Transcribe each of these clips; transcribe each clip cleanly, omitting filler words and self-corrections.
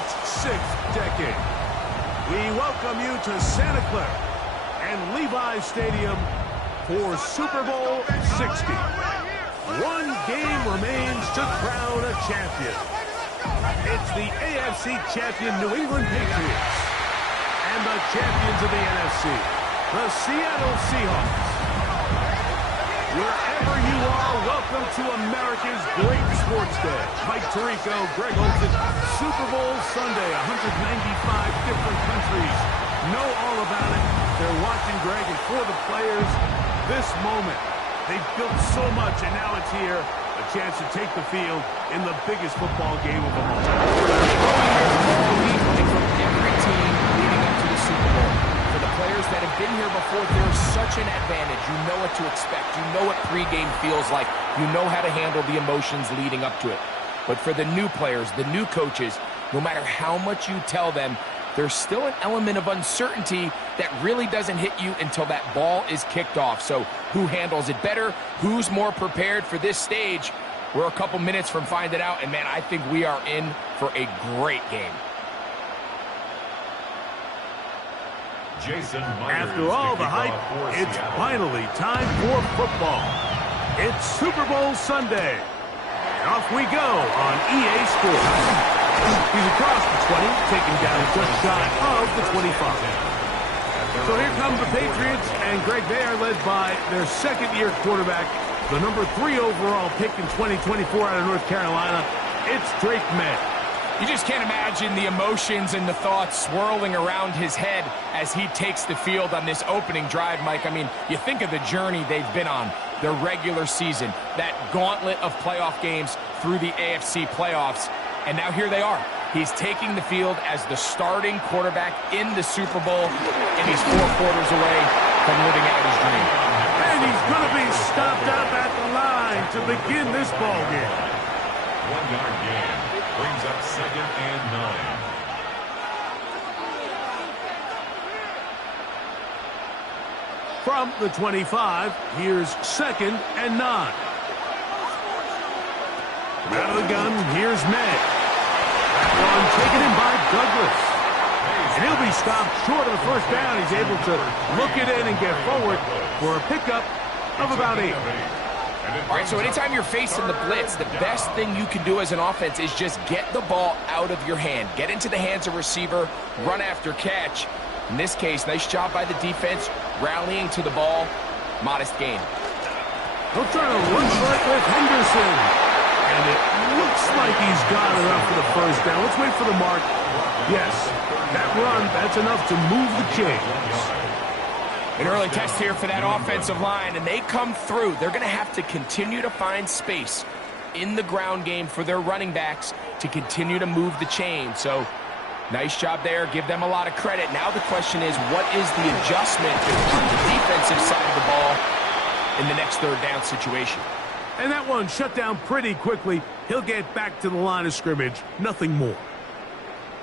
its 6th decade. We welcome you to Santa Clara and Levi's Stadium for Super Bowl 60. One game remains to crown a champion. It's the AFC champion New England Patriots and the champions of the NFC, the Seattle Seahawks. Wherever you are, welcome to America's great sports day. Mike Tirico, Greg Olson, Super Bowl Sunday, 195 different countries know all about it. They're watching, Greg, and for the players, this moment. They've built so much, and now it's here. A chance to take the field in the biggest football game of them all. From every team leading up to the Super Bowl. For the players that have been here before, there's such an advantage. You know what to expect. You know what pregame feels like. You know how to handle the emotions leading up to it. But for the new players, the new coaches, no matter how much you tell them, there's still an element of uncertainty that really doesn't hit you until that ball is kicked off. So who handles it better? Who's more prepared for this stage? We're a couple minutes from finding out, and man, I think we are in for a great game. After all the hype, it's finally time for football. It's Super Bowl Sunday. And off we go on EA Sports. He's across the 20, taken down just shy of the 25. So here come the Patriots, and Greg, they are led by their second-year quarterback, the number 3 overall pick in 2024 out of North Carolina. It's Drake May. You just can't imagine the emotions and the thoughts swirling around his head as he takes the field on this opening drive, Mike. I mean, you think of the journey they've been on, their regular season, that gauntlet of playoff games through the AFC playoffs, and now here they are. He's taking the field as the starting quarterback in the Super Bowl, and he's 4 quarters away from living out his dream. And he's going to be stopped up at the line to begin this ball game. 1-yard gain. Brings up 2nd and 9. From the 25, here's 2nd and 9. Out of the gun, here's May. That one taken in by Douglas. And he'll be stopped short of the first down. He's able to look it in and get forward for a pickup of about 8. All right, so anytime you're facing the blitz, the best thing you can do as an offense is just get the ball out of your hand. Get into the hands of receiver, run after catch. In this case, nice job by the defense, rallying to the ball. Modest gain. They'll try to run for it with Henderson. And it looks like he's got enough for the first down. Let's wait for the mark. Yes, that run, that's enough to move the chains. An early test here for that offensive line, and they come through. They're going to have to continue to find space in the ground game for their running backs to continue to move the chain. So, nice job there. Give them a lot of credit. Now the question is, what is the adjustment on the defensive side of the ball in the next 3rd down situation? And that one shut down pretty quickly. He'll get back to the line of scrimmage. Nothing more.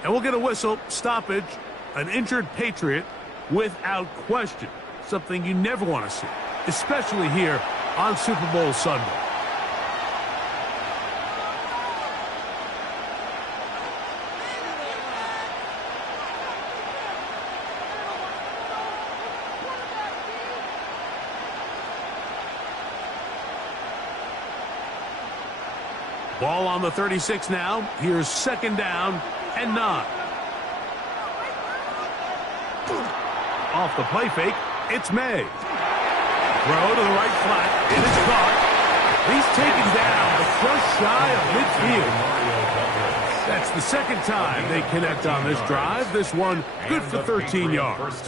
And we'll get a whistle. Stoppage. An injured Patriot without question. Something you never want to see, especially here on Super Bowl Sunday. Ball on the 36 now. Here's 2nd down and 9. Off the play fake, it's May. Throw to the right flat. It is caught. He's taken down, but just shy of midfield. That's the 2nd time they connect on this drive. This one good for 13 yards.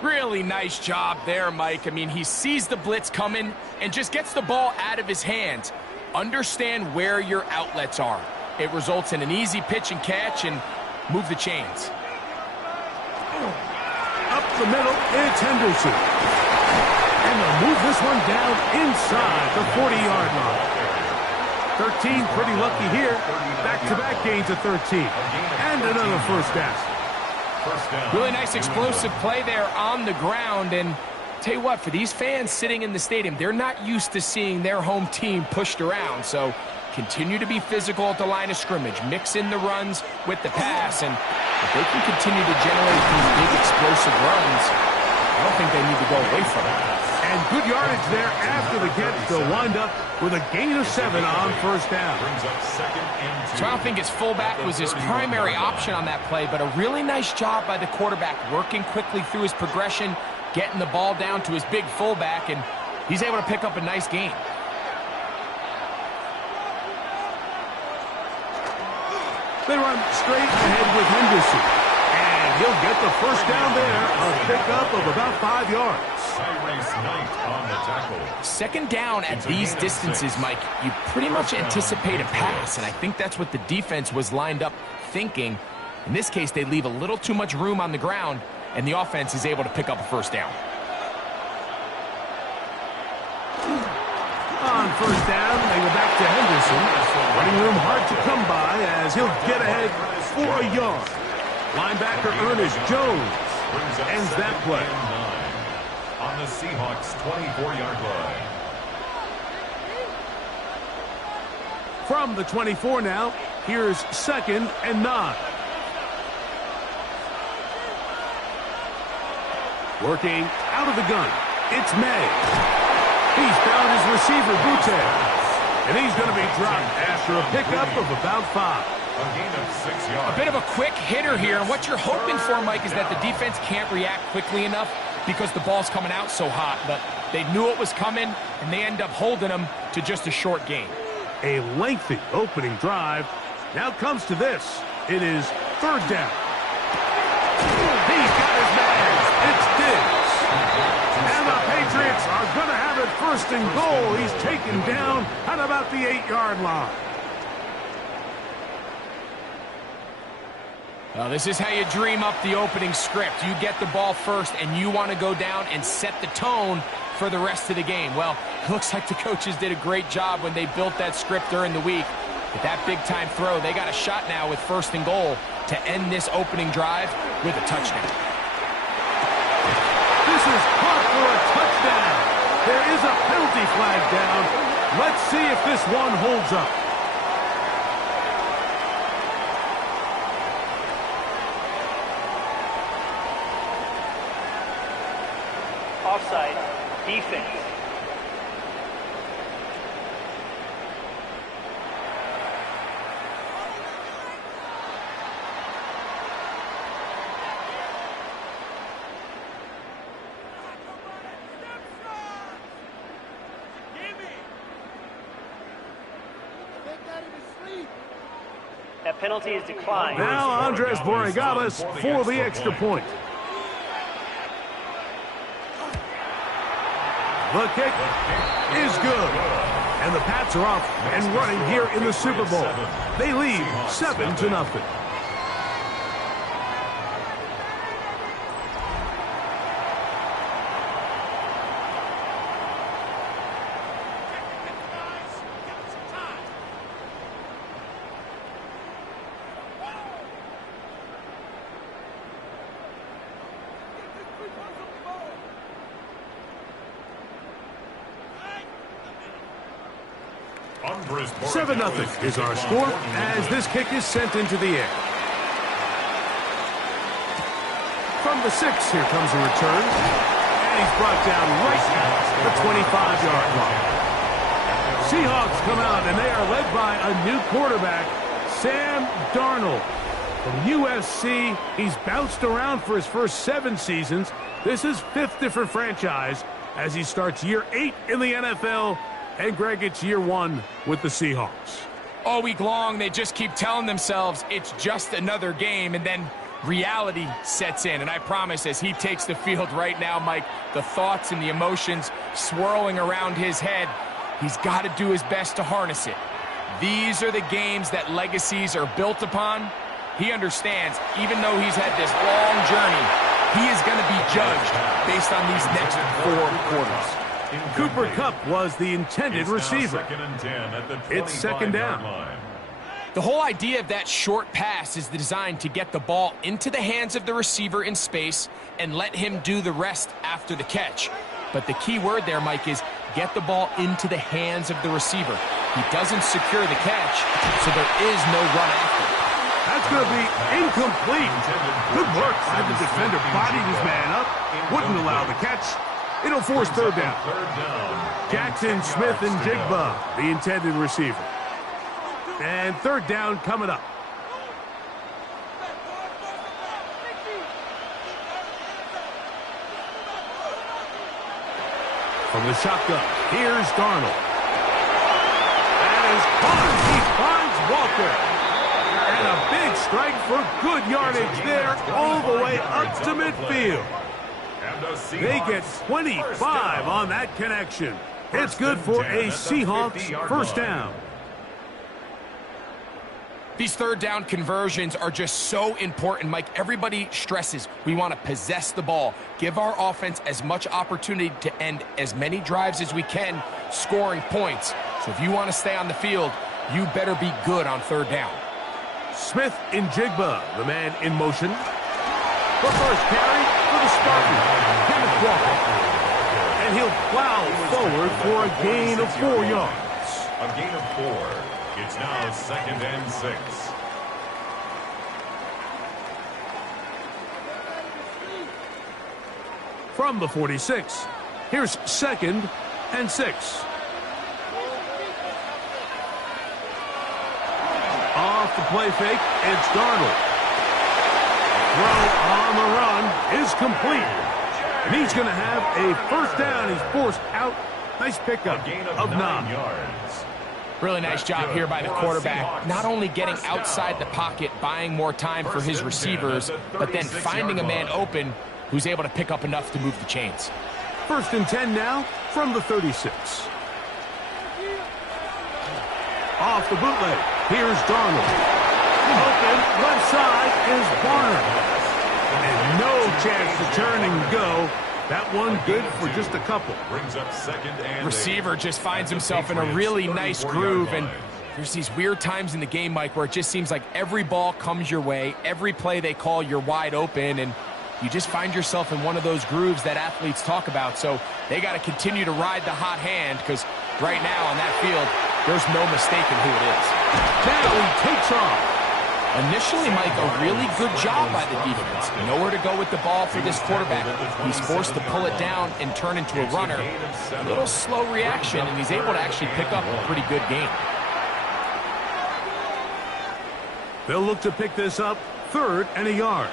Really nice job there, Mike. I mean, he sees the blitz coming and just gets the ball out of his hands. Understand where your outlets are. It results in an easy pitch and catch and move the chains. Up the middle, it's Henderson. And they'll move this one down inside the 40-yard line. 13 pretty lucky here. Back-to-back gains of 13. And another first down. Really nice explosive play there on the ground. And tell you what, for these fans sitting in the stadium, they're not used to seeing their home team pushed around. So continue to be physical at the line of scrimmage, mix in the runs with the pass, and if they can continue to generate these big explosive runs, I don't think they need to go away from it. And good yardage there after the catch to wind up with a gain of 7 on first down. So I don't think his fullback was his primary option on that play, but a really nice job by the quarterback working quickly through his progression, getting the ball down to his big fullback, and he's able to pick up a nice gain. They run straight ahead with Henderson, and he'll get the first down there, a pickup of about 5 yards. On the tackle. Second down at these distances, Mike, you pretty much anticipate a pass, and I think that's what the defense was lined up thinking. In this case, they leave a little too much room on the ground, and the offense is able to pick up a first down. On first down, they go back to Henderson. Running room hard to come by as he'll get ahead for a yard. Linebacker Ernest Jones ends that play. On the Seahawks 24-yard line. From the 24 now, here's 2nd and 9. Working out of the gun, it's May. He's found his receiver, Butte. And he's going to be dropped after a pickup of about 5. A gain of 6 yards. A bit of a quick hitter here, and what you're hoping for, Mike, is that the defense can't react quickly enough because the ball's coming out so hot. But they knew it was coming, and they end up holding them to just a short gain. A lengthy opening drive. Now comes to this. It is 3rd down. He's got his man. It's Diggs. And the Patriots are going to have it 1st and goal. He's taken down at about the 8-yard line. Well, this is how you dream up the opening script. You get the ball first, and you want to go down and set the tone for the rest of the game. Well, it looks like the coaches did a great job when they built that script during the week. With that big-time throw, they got a shot now with 1st and goal to end this opening drive with a touchdown. This is caught for a touchdown. There is a penalty flag down. Let's see if this one holds up. Offside, defense. That penalty is declined. Now Andres Borregales for the extra point. The kick is good. And the Pats are off and running here in the Super Bowl. They lead 7-0. Andres 7-0 is our score as this kick is sent into the air. From the 6, here comes a return. And he's brought down right at the 25-yard line. Seahawks come out, and they are led by a new quarterback, Sam Darnold. From USC, he's bounced around for his first 7 seasons. This is 5th different franchise as he starts year 8 in the NFL. And, Greg, it's year 1 with the Seahawks. All week long, they just keep telling themselves it's just another game, and then reality sets in. And I promise, as he takes the field right now, Mike, the thoughts and the emotions swirling around his head, he's got to do his best to harness it. These are the games that legacies are built upon. He understands, even though he's had this long journey, he is going to be judged based on these next 4 quarters. Cooper Kupp was the intended receiver. It's 2nd down. The whole idea of that short pass is designed to get the ball into the hands of the receiver in space and let him do the rest after the catch. But the key word there, Mike, is get the ball into the hands of the receiver. He doesn't secure the catch, so there is no run after. That's going to be incomplete. Good work by the defender. Bodied his man up. Wouldn't allow the catch. It'll force third down. Jackson, Smith, and Jigba, the intended receiver. And third down coming up. From the shotgun, here's Darnold. That is caught. He finds Walker. And a big strike for good yardage there all the way up to midfield. They get 25 on that connection. It's good for a Seahawks first down. These third down conversions are just so important, Mike. Everybody stresses we want to possess the ball, give our offense as much opportunity to end as many drives as we can, scoring points. So if you want to stay on the field, you better be good on third down. Smith in Jigba, the man in motion. The first carry for the Spartans, Kenneth Walker. And he'll plow forward for a gain of 4 yards. A gain of 4. It's now 2nd and 6. From the 46, here's 2nd and 6. Off the play fake, it's Darnold. Throw on the run is complete. And he's going to have a first down. He's forced out. Nice pickup of 9 yards. Really nice job here by the quarterback. Not only getting outside the pocket, buying more time for his receivers, but then finding a man open who's able to pick up enough to move the chains. 1st and 10 now from the 36. Off the bootleg. Here's Darnold. Open left side is Barner. And no chance to turn and go. That one good for just a couple. Brings up 2nd and 8. Receiver just finds himself in a really nice groove, and there's these weird times in the game, Mike, where it just seems like every ball comes your way, every play they call, you're wide open, and you just find yourself in one of those grooves that athletes talk about. So they got to continue to ride the hot hand, because right now on that field, there's no mistaking who it is. Now he takes off. Initially, Mike, a really good job by the defense. Nowhere to go with the ball for this quarterback. He's forced to pull it down and turn into a runner. A little slow reaction, and he's able to actually pick up a pretty good game. They'll look to pick this up 3rd and a yard.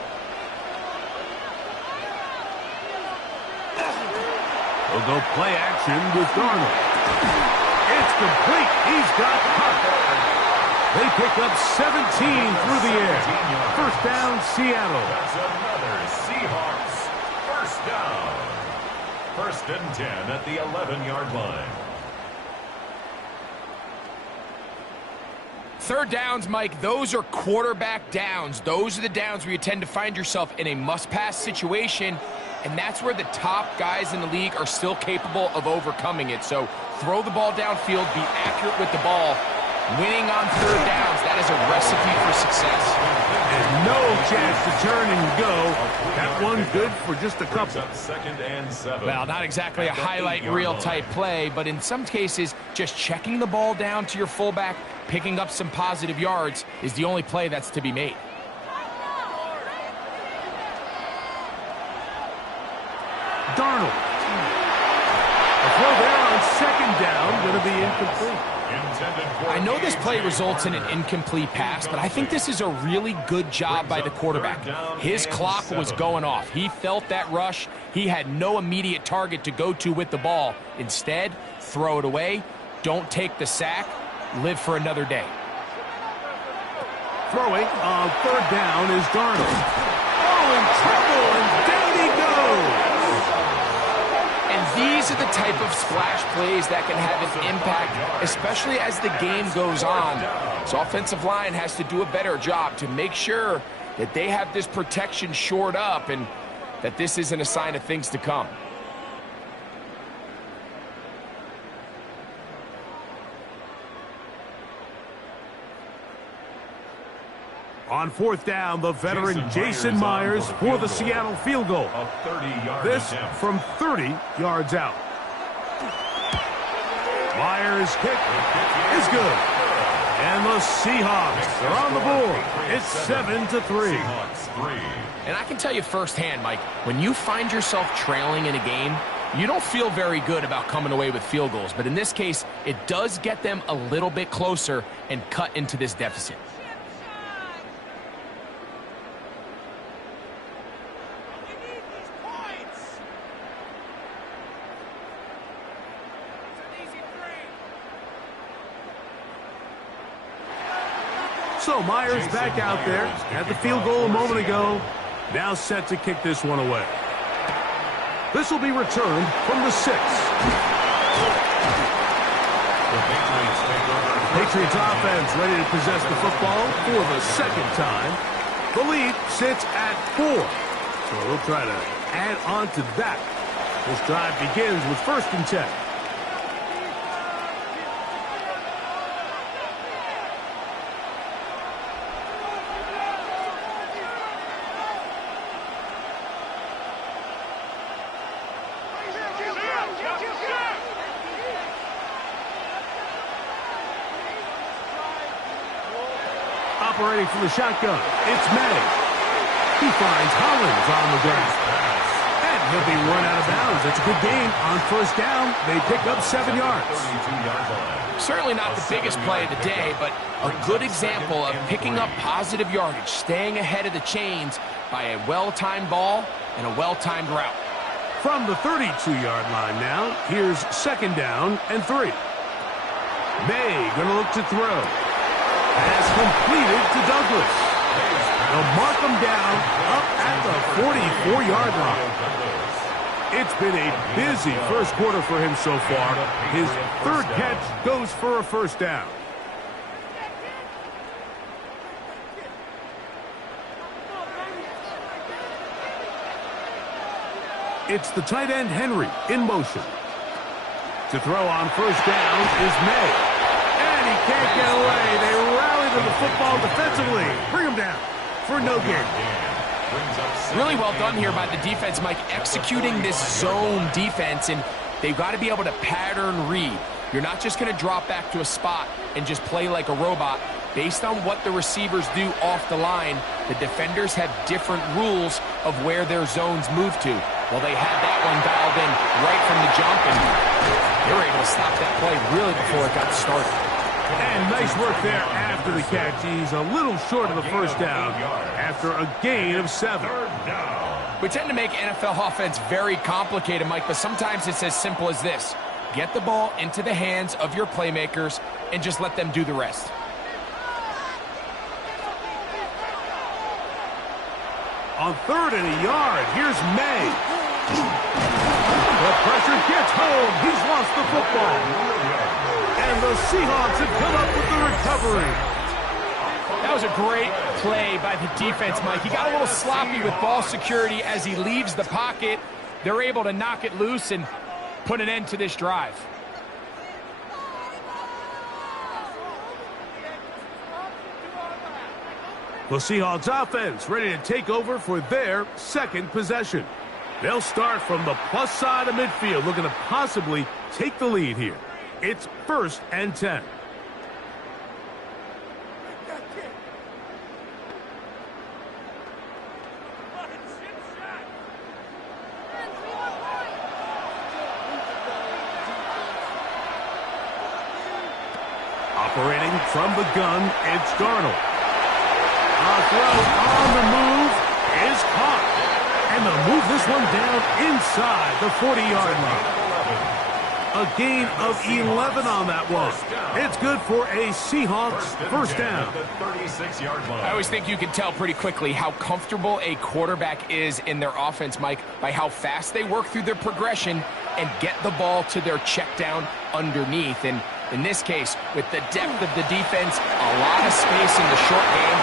They'll go play action with Darnold. It's complete. He's got Hunt. They pick up 17 through the air. First down, Seattle. That's another Seahawks first down. 1st and 10 at the 11-yard line. Third downs, Mike, those are quarterback downs. Those are the downs where you tend to find yourself in a must-pass situation, and that's where the top guys in the league are still capable of overcoming it. So throw the ball downfield, be accurate with the ball. Winning on third downs, that is a recipe for success. And no chance to turn and go. That one good for just a couple. 2nd and 7. Well, not exactly a highlight reel type play, but in some cases, just checking the ball down to your fullback, picking up some positive yards is the only play that's to be made. Darnold. The throw there on 2nd down, going to be incomplete. I know this play results in an incomplete pass, but I think this is a really good job by the quarterback. His clock was going off. He felt that rush. He had no immediate target to go to with the ball. Instead, throw it away. Don't take the sack. Live for another day. Throwing on 3rd down is Darnold. Oh, in trouble, and down he goes. And these are the type of splash plays that can have an impact, especially as the game goes on. So offensive line has to do a better job to make sure that they have this protection shored up and that this isn't a sign of things to come. On 4th down, the veteran Jason Myers for the Seattle field goal. This from 30 yards out. Myers' kick is good. And the Seahawks are on the board. It's 7-3. And I can tell you firsthand, Mike, when you find yourself trailing in a game, you don't feel very good about coming away with field goals. But in this case, it does get them a little bit closer and cut into this deficit. So Myers back out there at the field goal a moment ago. Now set to kick this one away. This will be returned from the 6. Patriots offense ready to possess the football for the second time. The lead sits at 4. So they'll try to add on to that. This drive begins with 1st and 10. Operating from the shotgun, it's May. He finds Hollins on the ground. And he'll be run out of bounds. That's a good gain on 1st down. They pick up 7 yards. Certainly not the biggest play of the day, but a good example of picking up positive yardage, staying ahead of the chains by a well-timed ball and a well-timed route. From the 32-yard line now, here's 2nd down and 3. May going to look to throw. Pass completed to Douglas. They'll mark him down up at the 44-yard line. It's been a busy first quarter for him so far. His 3rd catch goes for a 1st down. It's the tight end Henry in motion. To throw on 1st down is May. And he can't get away. They rally to the football defensively. Bring him down for no gain. Really well done here by the defense, Mike, executing this zone defense, and they've got to be able to pattern read. You're not just going to drop back to a spot and just play like a robot. Based on what the receivers do off the line, the defenders have different rules of where their zones move to. Well, they had that one dialed in right from the jump, and they were able to stop that play really before it got started. And nice work there after the catch. He's a little short of the 1st down after a gain of 7. We tend to make NFL offense very complicated, Mike, but sometimes it's as simple as this. Get the ball into the hands of your playmakers and just let them do the rest. On 3rd and a yard, here's May. The pressure gets home. He's lost the football. And the Seahawks have come up with the recovery. That was a great play by the defense, Mike. He got a little sloppy with ball security as he leaves the pocket. They're able to knock it loose and put an end to this drive. The Seahawks offense ready to take over for their 2nd possession. They'll start from the plus side of midfield, looking to possibly take the lead here. It's 1st and 10. Operating from the gun, it's Darnold. A throw on the move is caught. And they'll move this one down inside the 40-yard line. A gain of 11 on that one. It's good for a Seahawks 1st down. I always think you can tell pretty quickly how comfortable a quarterback is in their offense, Mike, by how fast they work through their progression and get the ball to their check down underneath. And in this case, with the depth of the defense, a lot of space in the short game,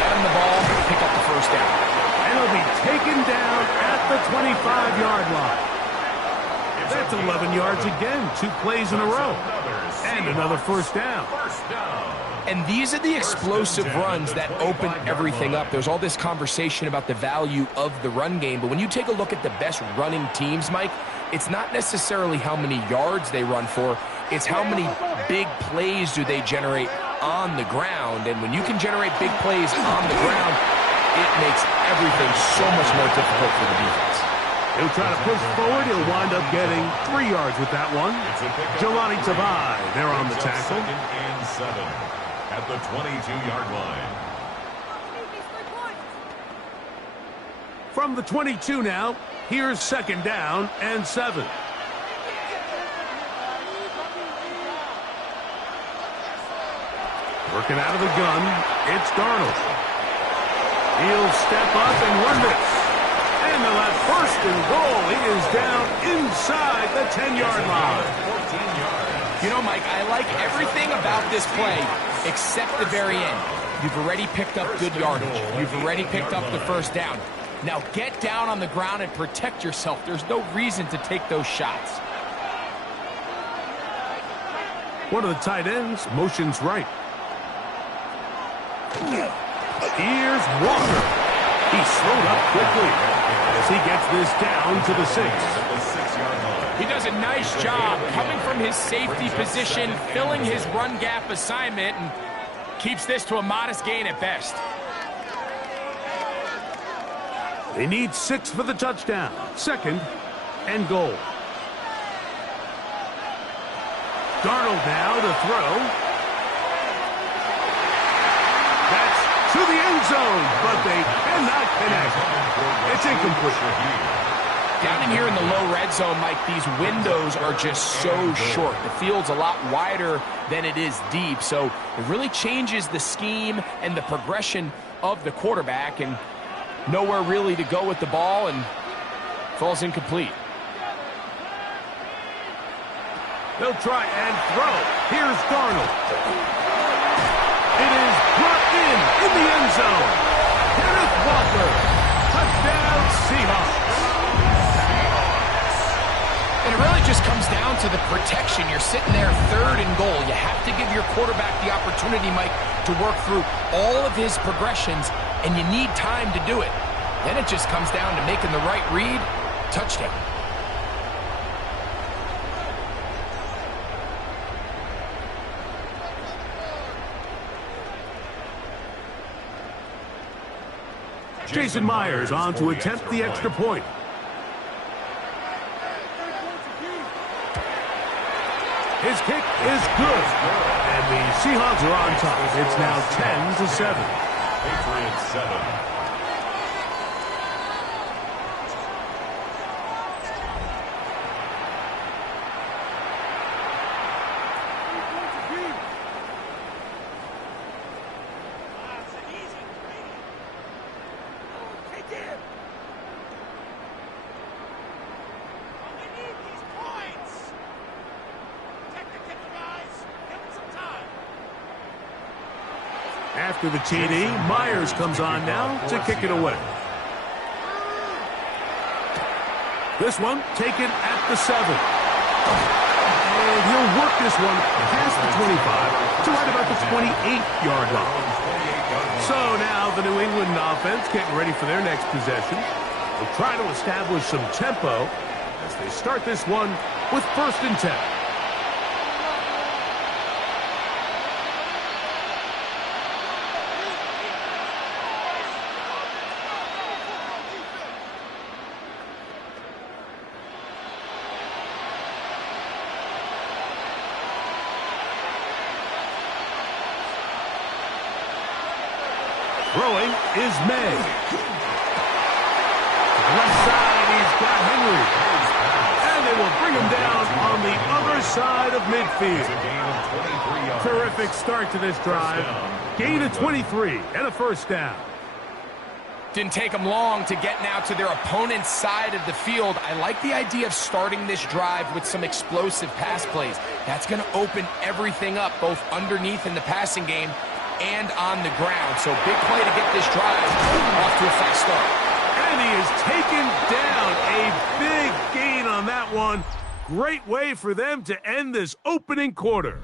get them the ball, pick up the 1st down. And he'll be taken down at the 25-yard line. That's 11 yards again, 2 plays in a row. And another 1st down. And these are the explosive runs that open everything up. There's all this conversation about the value of the run game, but when you take a look at the best running teams, Mike, it's not necessarily how many yards they run for. It's how many big plays do they generate on the ground. And when you can generate big plays on the ground, it makes everything so much more difficult for the defense. He'll try to push forward. He'll wind up getting 3 yards with that one. Jelani Tavai there on the tackle. 2nd and 7 at the 22-yard line. From the 22 now, here's 2nd down and 7. Working out of the gun, it's Darnold. He'll step up and run this. And they'll have 1st and goal. He is down inside the 10-yard line. You know, Mike, I like everything about this play except the very end. You've already picked up good yardage. You've already picked up the 1st down. Now get down on the ground and protect yourself. There's no reason to take those shots. One of the tight ends motions right. Here's Walker. He slowed up quickly as he gets this down to the 6. He does a nice job coming from his safety position, filling his run gap assignment, and keeps this to a modest gain at best. They need 6 for the touchdown. 2nd and goal. Darnold now to throw. That's to the end zone, but they cannot connect. It's incomplete. Down in here in the low red zone, Mike, these windows are just so short. The field's a lot wider than it is deep, so it really changes the scheme and the progression of the quarterback, and nowhere really to go with the ball, and falls incomplete. They'll try and throw. Here's Darnold. It is brought in the end zone. Kenneth Walker. Touchdown, Seahawks. And it really just comes down to the protection. You're sitting there 3rd and goal. You have to give your quarterback the opportunity, Mike, to work through all of his progressions, and you need time to do it. Then it just comes down to making the right read. Touchdown. Jason Myers on to attempt the extra point. His kick is good. And the Seahawks are on top. It's now 10-7. Patriots 7. After the TD, Myers comes on now to kick it away. This one taken at the 7. And he'll work this one past the 25 to right about the 28-yard line. So now the New England offense getting ready for their next possession. They'll try to establish some tempo as they start this one with 1st and 10. Throwing is May. Left side, he's got Henry. And they will bring him down on the other side of midfield. Terrific start to this drive. Gain of 23 and a 1st down. Didn't take them long to get now to their opponent's side of the field. I like the idea of starting this drive with some explosive pass plays. That's going to open everything up, both underneath in the passing game and on the ground. So big play to get this drive off to a fast start. And he is taken down. A big gain on that one. Great way for them to end this opening quarter.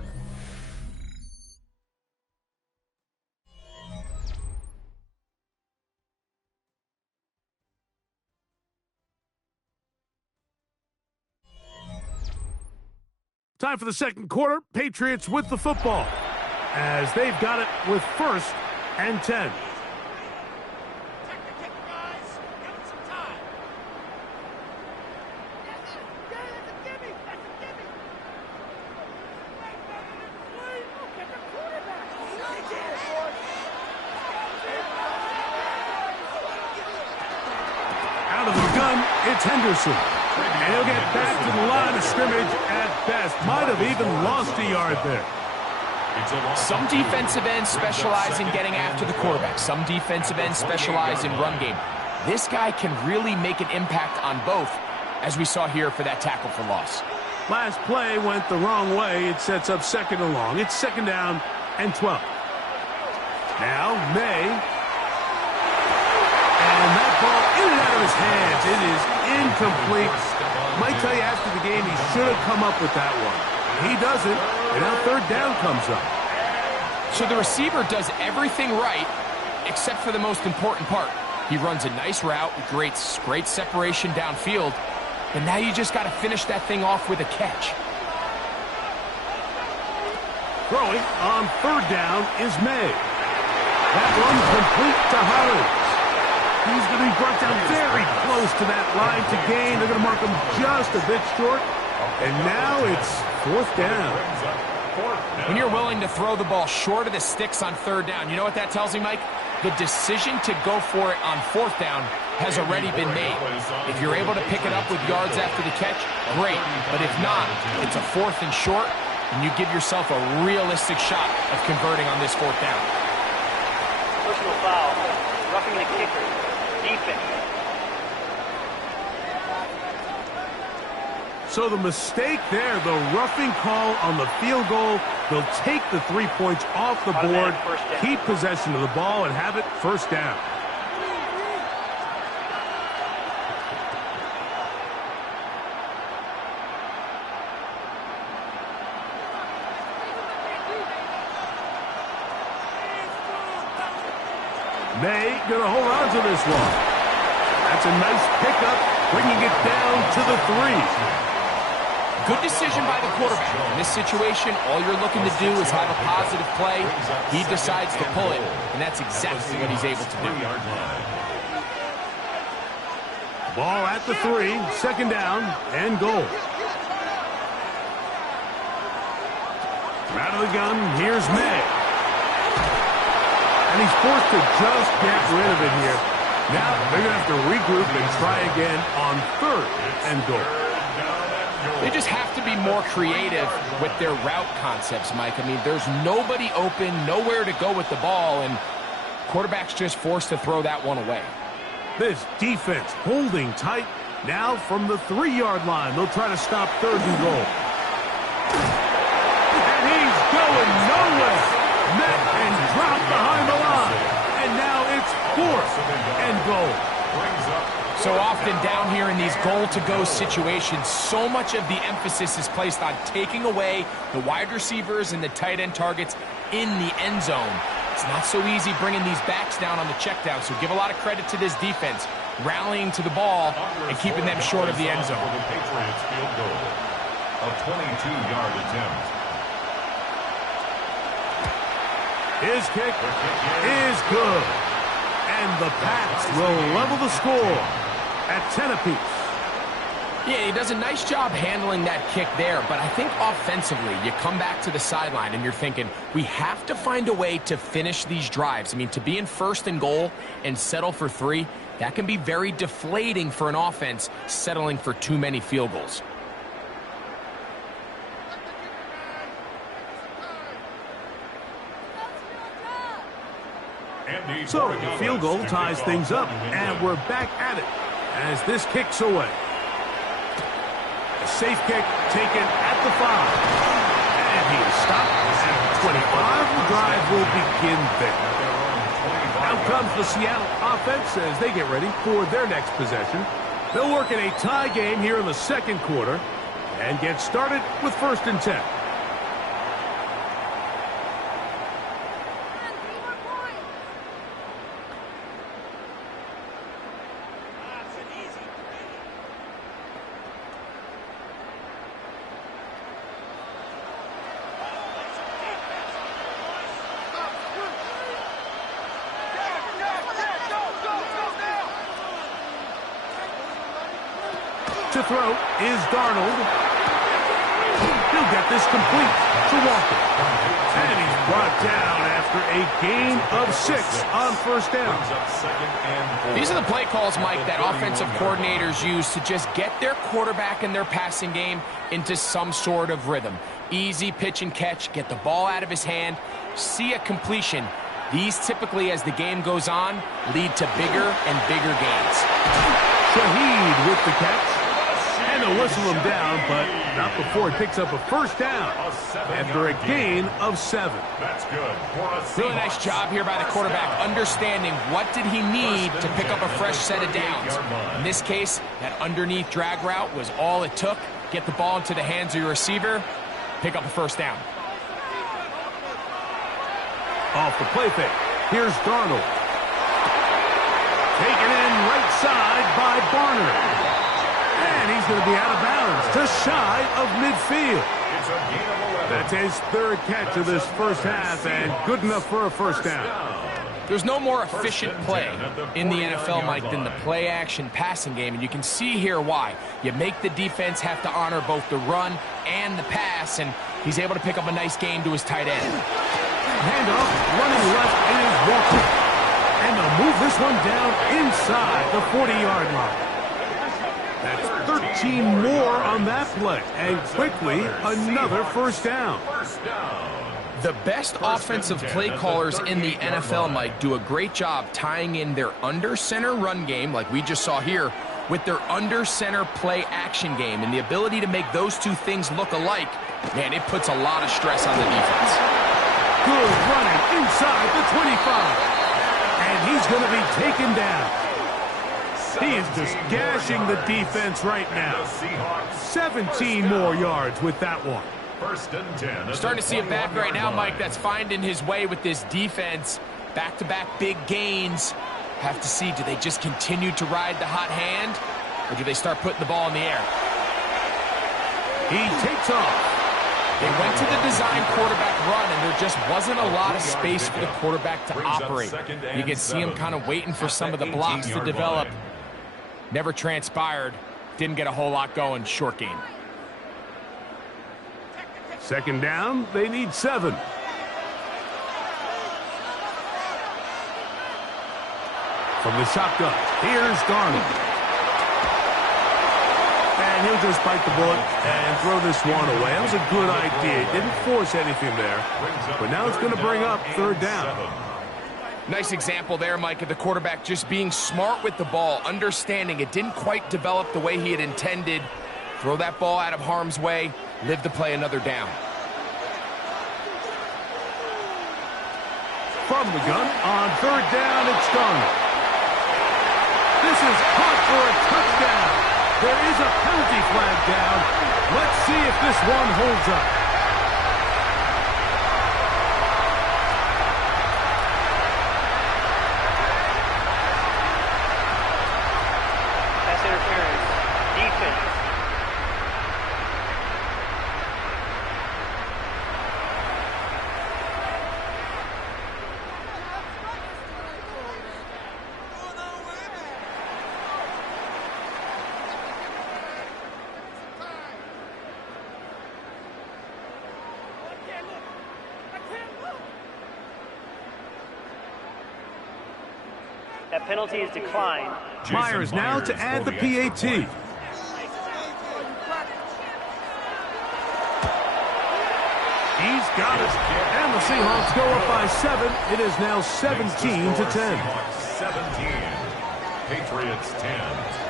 Time for the second quarter. Patriots with the football as they've got it with 1st and 10. Out of the gun, it's Henderson. And he'll get back to the line of scrimmage at best. Might have even lost a yard there. Some defensive ends specialize in getting after the quarterback. Some defensive ends specialize in run game. This guy can really make an impact on both, as we saw here for that tackle for loss. Last play went the wrong way. It sets up 2nd and long. It's 2nd down and 12. Now, May. And that ball in and out of his hands. It is incomplete. Might tell you after the game he should have come up with that one. He doesn't, and now 3rd down comes up. So the receiver does everything right, except for the most important part. He runs a nice route, great separation downfield, and now you just got to finish that thing off with a catch. Throwing on 3rd down is May. That one complete to Hollins. He's going to be brought down very close to that line to gain. They're going to mark him just a bit short. And now it's 4th down. When you're willing to throw the ball short of the sticks on 3rd down, you know what that tells me, Mike? The decision to go for it on 4th down has already been made. If you're able to pick it up with yards after the catch, great. But if not, it's a 4th and short, and you give yourself a realistic shot of converting on this 4th down. Personal foul. Roughing the kicker. Defense. So the mistake there, the roughing call on the field goal, they'll take the 3 points off the board, keep possession of the ball, and have it 1st down. May gonna hold on to this one. That's a nice pickup, bringing it down to the 3. Good decision by the quarterback. In this situation, all you're looking to do is have a positive play. He decides to pull it, and that's exactly what he's able to do. Ball at the 3, 2nd down, and goal. Out of the gun, here's May. And he's forced to just get rid of it here. Now they're going to have to regroup and try again on 3rd and goal. They just have to be more creative with their route concepts, Mike. I mean, there's nobody open, nowhere to go with the ball, and quarterback's just forced to throw that one away. This defense holding tight. Now from the 3-yard line, they'll try to stop 3rd and goal. And he's going nowhere. Met and dropped behind the line. And now it's 4th and goal. So often down here in these goal-to-go situations, so much of the emphasis is placed on taking away the wide receivers and the tight end targets in the end zone. It's not so easy bringing these backs down on the check down, so give a lot of credit to this defense, rallying to the ball and keeping them short of the end zone. For the Patriots field goal, a 22-yard attempt. His kick is good. And the Pats will level the score at 10 apiece. Yeah, he does a nice job handling that kick there, but I think offensively, you come back to the sideline and you're thinking, we have to find a way to finish these drives. I mean, to be in 1st and goal and settle for 3, that can be very deflating for an offense settling for too many field goals. So the field goal ties things up, and we're back at it as this kicks away. A safe kick taken at the 5. And he is stopped at the 25. The drive will begin there. Out comes the Seattle offense as they get ready for their next possession. They'll work in a tie game here in the 2nd quarter and get started with 1st and 10. To throw is Darnold. He'll get this complete to Walker. And he's brought down after a gain of 6 on first down. These are the play calls, Mike, that offensive coordinators use to just get their quarterback and their passing game into some sort of rhythm. Easy pitch and catch, get the ball out of his hand, see a completion. These typically, as the game goes on, lead to bigger and bigger gains. Shaheed with the catch. And they'll whistle him down, but not before he picks up a first down after a gain of 7. That's good. Really nice job here by the quarterback, understanding what did he need to pick up a fresh set of downs. In this case, that underneath drag route was all it took. Get the ball into the hands of your receiver, pick up a first down. Off the play fake, here's Darnold. Taken in right side by Barner. And he's going to be out of bounds, just shy of midfield. That's his 3rd catch of this first half, and good enough for a first down. There's no more efficient play in the NFL, Mike, than the play-action passing game, and you can see here why. You make the defense have to honor both the run and the pass, and he's able to pick up a nice gain to his tight end. Handoff, running left is Walker. And they'll move this one down inside the 40-yard line. That's 13 more on that play, and quickly another first down. The best offensive play callers in the NFL, Mike, do a great job tying in their under-center run game, like we just saw here, with their under-center play action game. And the ability to make those two things look alike, man, it puts a lot of stress on the defense. Good running inside the 25. And he's going to be taken down. He is just gashing the defense right now. 17 more yards with that one. First and 10. Starting to see it back right now, Mike, that's finding his way with this defense. Back-to-back big gains. Have to see, do they just continue to ride the hot hand, or do they start putting the ball in the air? He takes off. They went to the design quarterback run, and there just wasn't a lot of space for the quarterback to operate. You can see him kind of waiting for some of the blocks to develop. Never transpired. Didn't get a whole lot going. Short game. Second down, they need 7. From the shotgun, here's Darnold. And he'll just bite the bullet and throw this one away. That was a good idea. Didn't force anything there. But now it's going to bring up 3rd down. Nice example there, Mike, of the quarterback just being smart with the ball, understanding it didn't quite develop the way he had intended. Throw that ball out of harm's way, live to play another down. From the gun, on 3rd down, it's Darnold. This is caught for a touchdown. There is a penalty flag down. Let's see if this one holds up. Pass interference. Defense. That penalty is declined. Myers now to add the PAT. He's got it. And the Seahawks go up by 7. It is now 17 to 10. 17. Patriots 10.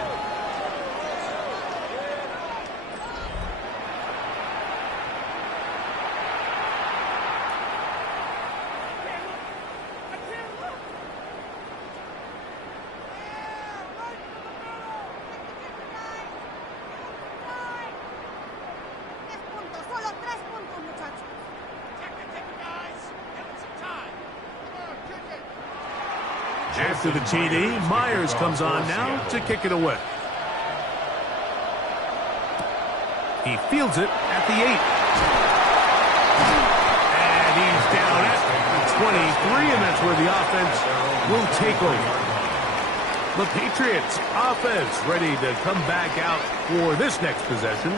After the TD, Myers comes on now to kick it away. He fields it at the 8. And he's down at the 23, and that's where the offense will take over. The Patriots offense ready to come back out for this next possession.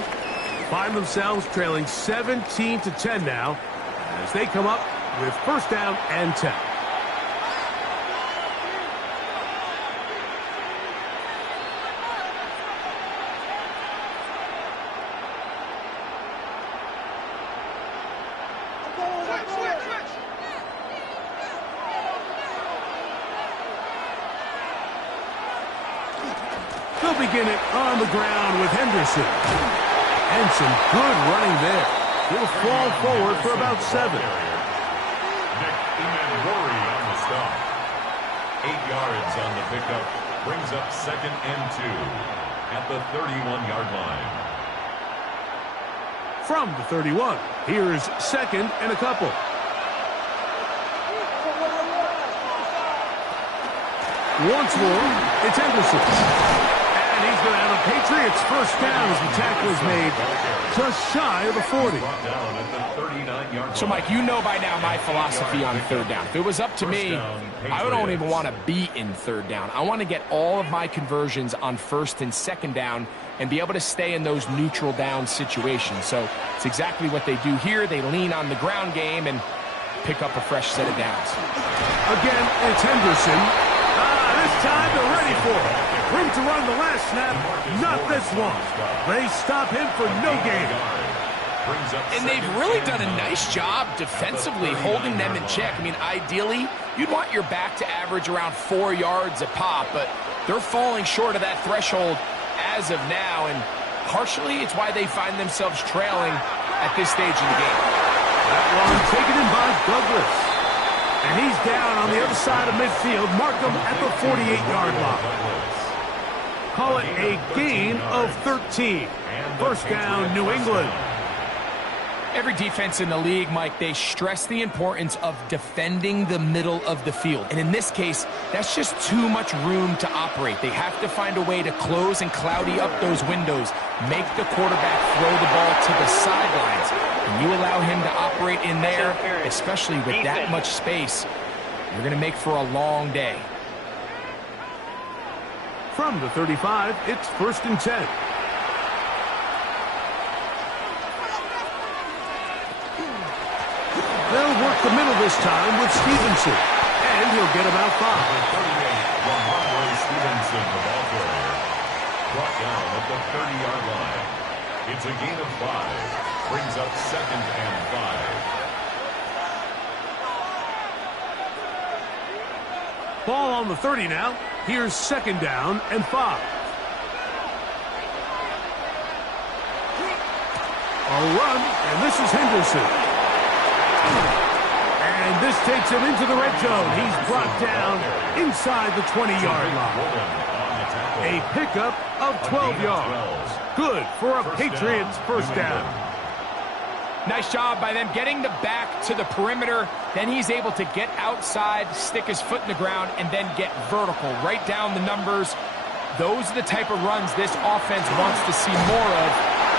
Find themselves trailing 17-10 now as they come up with first down and 10. They'll begin it on the ground with Henderson. And some good running there. He'll fall forward for about 7. Nick Worry on the stop. 8 yards on the pickup. Brings up 2nd and 2 at the 31-yard line. From the 31, here's 2nd and a couple. Once more, it's Henderson. And he's going to have a Patriots first down as the tackle is made just shy of the 40. So, Mike, you know by now my philosophy on third down. If it was up to me, I don't even want to be in third down. I want to get all of my conversions on 1st and 2nd down and be able to stay in those neutral down situations. So it's exactly what they do here. They lean on the ground game and pick up a fresh set of downs. Again, it's Henderson. This time they're ready for it. Room to run the last snap, not this one. They stop him for no gain. And they've really done a nice job defensively holding them in check. I mean, ideally, you'd want your back to average around 4 yards a pop, but they're falling short of that threshold as of now, and partially it's why they find themselves trailing at this stage in the game. That one taken in by Douglas. And he's down on the other side of midfield. Mark him at the 48-yard line. Call it a gain of 13. First down, New England. Every defense in the league, Mike, they stress the importance of defending the middle of the field. And in this case, that's just too much room to operate. They have to find a way to close and cloudy up those windows, make the quarterback throw the ball to the sidelines. And you allow him to operate in there, especially with that much space, you're going to make for a long day. From the 35, it's 1st and 10. They'll work the middle this time with Stevenson, and he'll get about 5. Stevenson, the ball carrier, brought down at the 30-yard line. It's a gain of 5. Brings up 2nd and 5. Ball on the 30 now. Here's 2nd down and 5. A run, and this is Henderson. And this takes him into the red zone. He's brought down inside the 20-yard line. A pickup of 12 yards. Good for a Patriots first down. Nice job by them getting the back to the perimeter. Then he's able to get outside, stick his foot in the ground, and then get vertical. Right down the numbers. Those are the type of runs this offense wants to see more of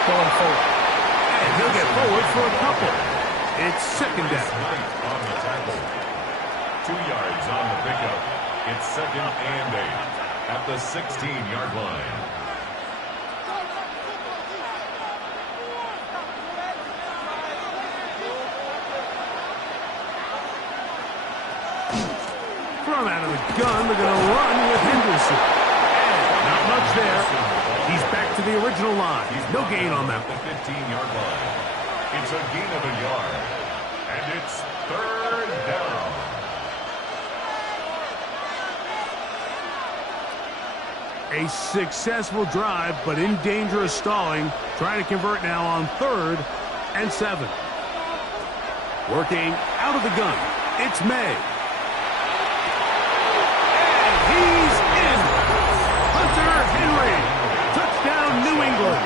going forward. And he'll get forward for a couple. It's 2nd down. On the tackle. 2 yards on the pickup. It's 2nd and 8 at the 16-yard line. From out of the gun, they're going to run with Henderson. And not much there. He's back to the original line. No gain on that. The 15-yard line. It's a gain of a yard. And it's 3rd down. A successful drive, but in danger of stalling. Trying to convert now on 3rd and 7. Working out of the gun. It's May. And he's in. Hunter Henry. Touchdown, New England.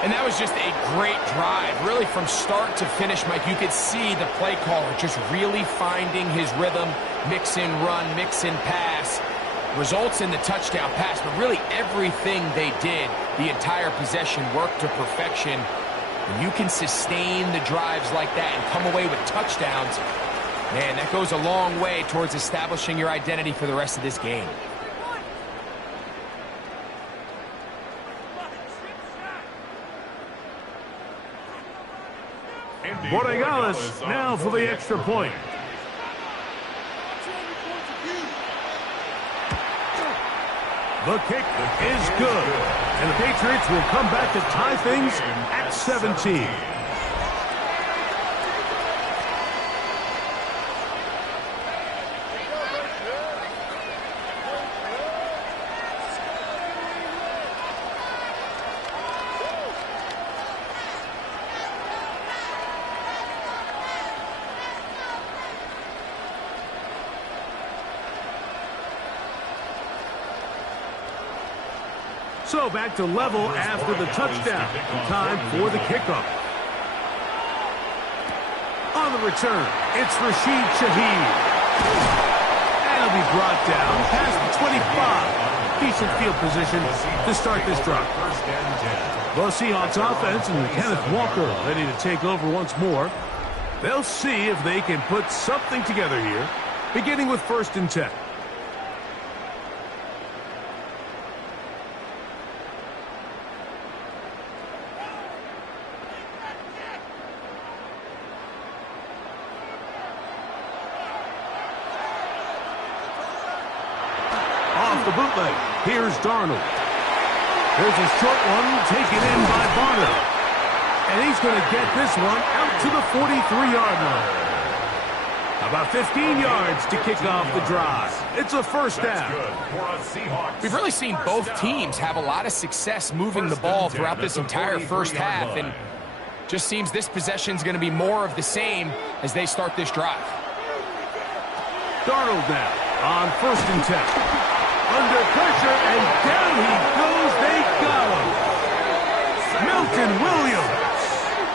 And that was just a great drive. Really from start to finish, Mike, you could see the play caller just really finding his rhythm. Mix in run, mix in pass. Results in the touchdown pass, but really everything they did, the entire possession worked to perfection. When you can sustain the drives like that and come away with touchdowns, Man, that goes a long way towards establishing your identity for the rest of this game. Borregales now for the extra point. The kick is good. And the Patriots will come back to tie things at 17. So back to level after the touchdown. Time for the kickoff. On the return, it's Rashid Shaheed. And he'll be brought down past the 25. Decent field position to start this drive. The Seahawks offense and Kenneth Walker ready to take over once more. They'll see if they can put something together here, beginning with 1st and 10. The bootleg. Here's Darnold. There's a short one taken in by Bonner. And he's going to get this one out to the 43-yard line. About 15 yards to kick off the drive. It's a first down. We've really seen both teams have a lot of success moving the ball throughout this entire first half. And just seems this possession is going to be more of the same as they start this drive. Darnold now on 1st and 10. Under pressure, and down he goes. They got him. Milton Williams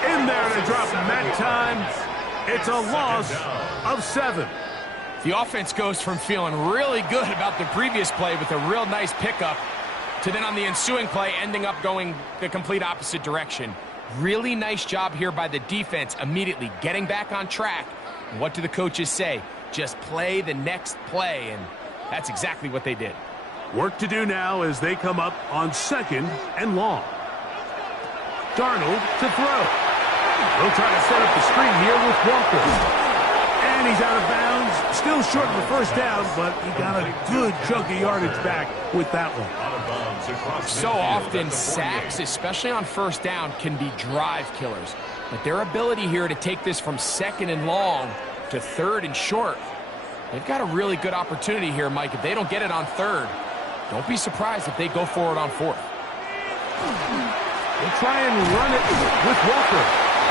in there to drop him that time. It's a loss of 7. The offense goes from feeling really good about the previous play with a real nice pickup to then on the ensuing play ending up going the complete opposite direction. Really nice job here by the defense immediately getting back on track. And what do the coaches say? Just play the next play, and that's exactly what they did. Work to do now as they come up on 2nd and long. Darnold to throw. They'll try to set up the screen here with Walker. And he's out of bounds. Still short of the first down, but he got a good chunk of yardage back with that one. So often, sacks, especially on 1st down, can be drive killers. But their ability here to take this from 2nd and long to 3rd and short, they've got a really good opportunity here, Mike. If they don't get it on 3rd, don't be surprised if they go for it on 4th. They'll try and run it with Walker.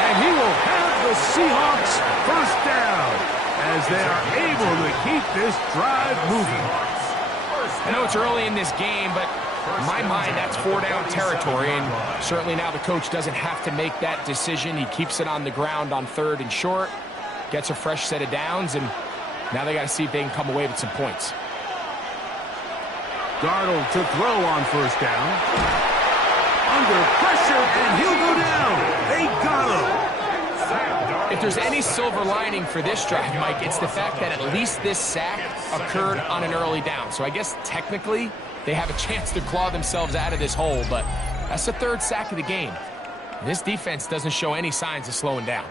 And he will have the Seahawks 1st down as they are able to keep this drive moving. I know it's early in this game, but in my mind, that's 4-down territory. And certainly now the coach doesn't have to make that decision. He keeps it on the ground on 3rd and short, gets a fresh set of downs, and now they got to see if they can come away with some points. Darnold to throw on 1st down. Under pressure, and he'll go down. They got him. If there's any silver lining for this drive, Mike, it's the fact that at least this sack occurred on an early down. So I guess technically they have a chance to claw themselves out of this hole, but that's the 3rd sack of the game. And this defense doesn't show any signs of slowing down.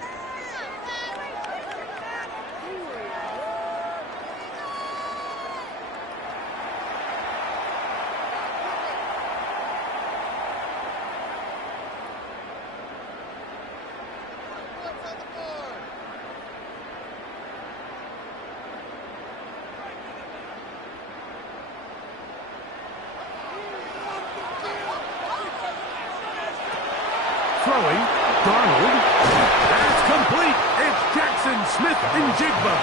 Throwing, Darnold. That's complete. It's Jackson Smith and Jigba.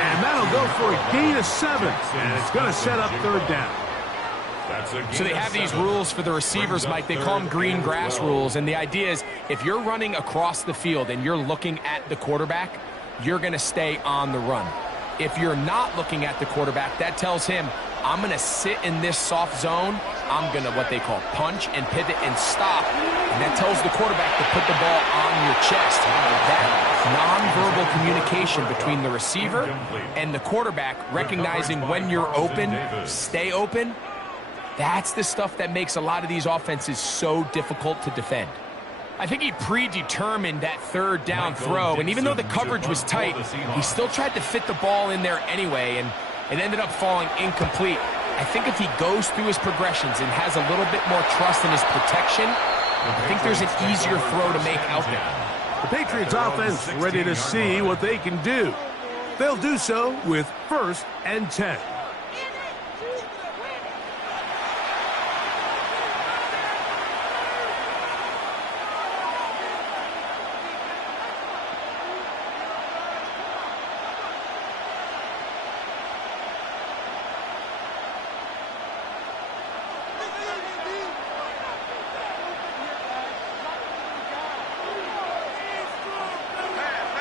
And that'll go for a gain of 7. And it's going to set up 3rd down. So they have these rules for the receivers, Mike. They call them green grass rules. And the idea is if you're running across the field and you're looking at the quarterback, you're going to stay on the run. If you're not looking at the quarterback, that tells him I'm going to sit in this soft zone. I'm going to, what they call, punch and pivot and stop. And that tells the quarterback to put the ball on your chest. That nonverbal communication between the receiver and the quarterback, recognizing when you're open, stay open, that's the stuff that makes a lot of these offenses so difficult to defend. I think he predetermined that third down throw, and even though the coverage was tight, he still tried to fit the ball in there anyway, and it ended up falling incomplete. I think if he goes through his progressions and has a little bit more trust in his protection, I think there's an easier throw to make out there. The Patriots offense ready to see what they can do. They'll do so with 1st and 10.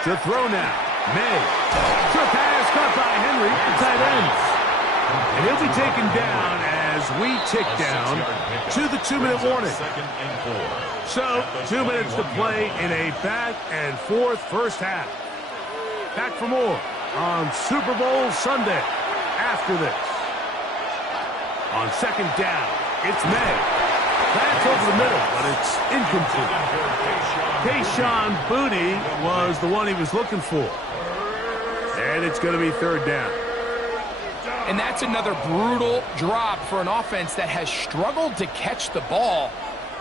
To throw now. May. Short pass caught by Henry, the tight end. And he'll be taken down as we tick down to the 2-minute warning. So, 2 minutes to play in a back-and-forth first half. Back for more on Super Bowl Sunday after this. On 2nd down, it's May. Pass over the middle, but it's incomplete. Kayshon Boutte was the one he was looking for. And it's going to be 3rd down. And that's another brutal drop for an offense that has struggled to catch the ball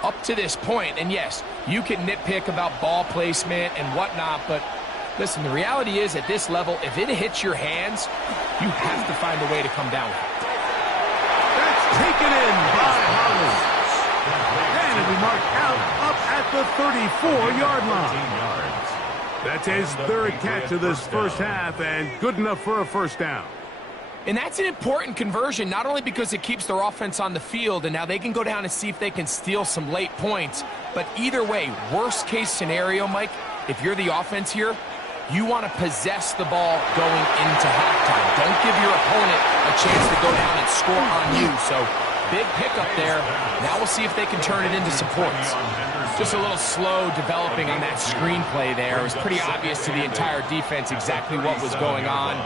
up to this point. And yes, you can nitpick about ball placement and whatnot, but listen, the reality is at this level, if it hits your hands, you have to find a way to come down with it. That's taken in by Hollins. And it'll be marked out up at the 34-yard line. That's his 3rd catch of this first half, and good enough for a 1st down. And that's an important conversion, not only because it keeps their offense on the field, and now they can go down and see if they can steal some late points, but either way, worst case scenario, Mike, if you're the offense here, you want to possess the ball going into halftime. Don't give your opponent a chance to go down and score on you. So big pickup there. Now we'll see if they can turn it into some points. Just a little slow developing on that screenplay there. It was pretty obvious to the entire defense exactly what was going on.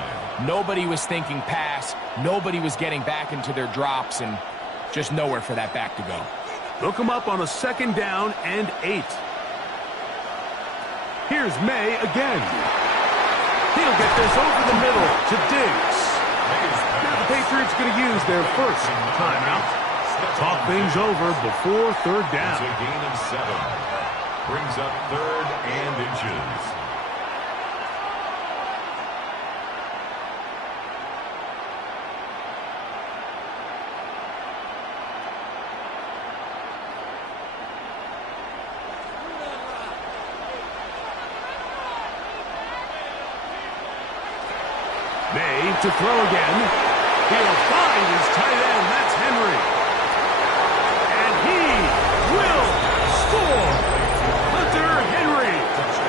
Nobody was thinking pass. Nobody was getting back into their drops, and just nowhere for that back to go. They'll come up on a 2nd down and 8. Here's May again. He'll get this over the middle to Diggs. Now the Patriots going to use their first timeout. Talk things over before 3rd down. It's a gain of 7. Brings up 3rd and inches. May to throw again. He'll find his tight end. That's Henry. And he will score. Hunter Henry.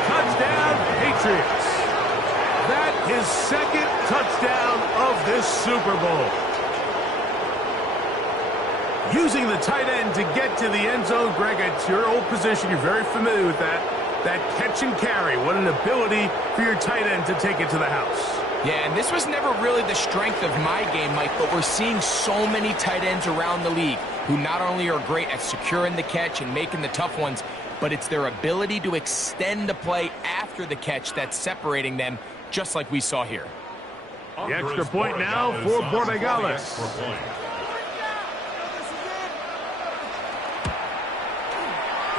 Touchdown, Patriots. That is 2nd touchdown of this Super Bowl. Using the tight end to get to the end zone, Greg, it's your old position. You're very familiar with that. That catch and carry. What an ability for your tight end to take it to the house. Yeah, and this was never really the strength of my game, Mike, but we're seeing so many tight ends around the league who not only are great at securing the catch and making the tough ones, but it's their ability to extend the play after the catch that's separating them, just like we saw here. The extra point now for Borregales.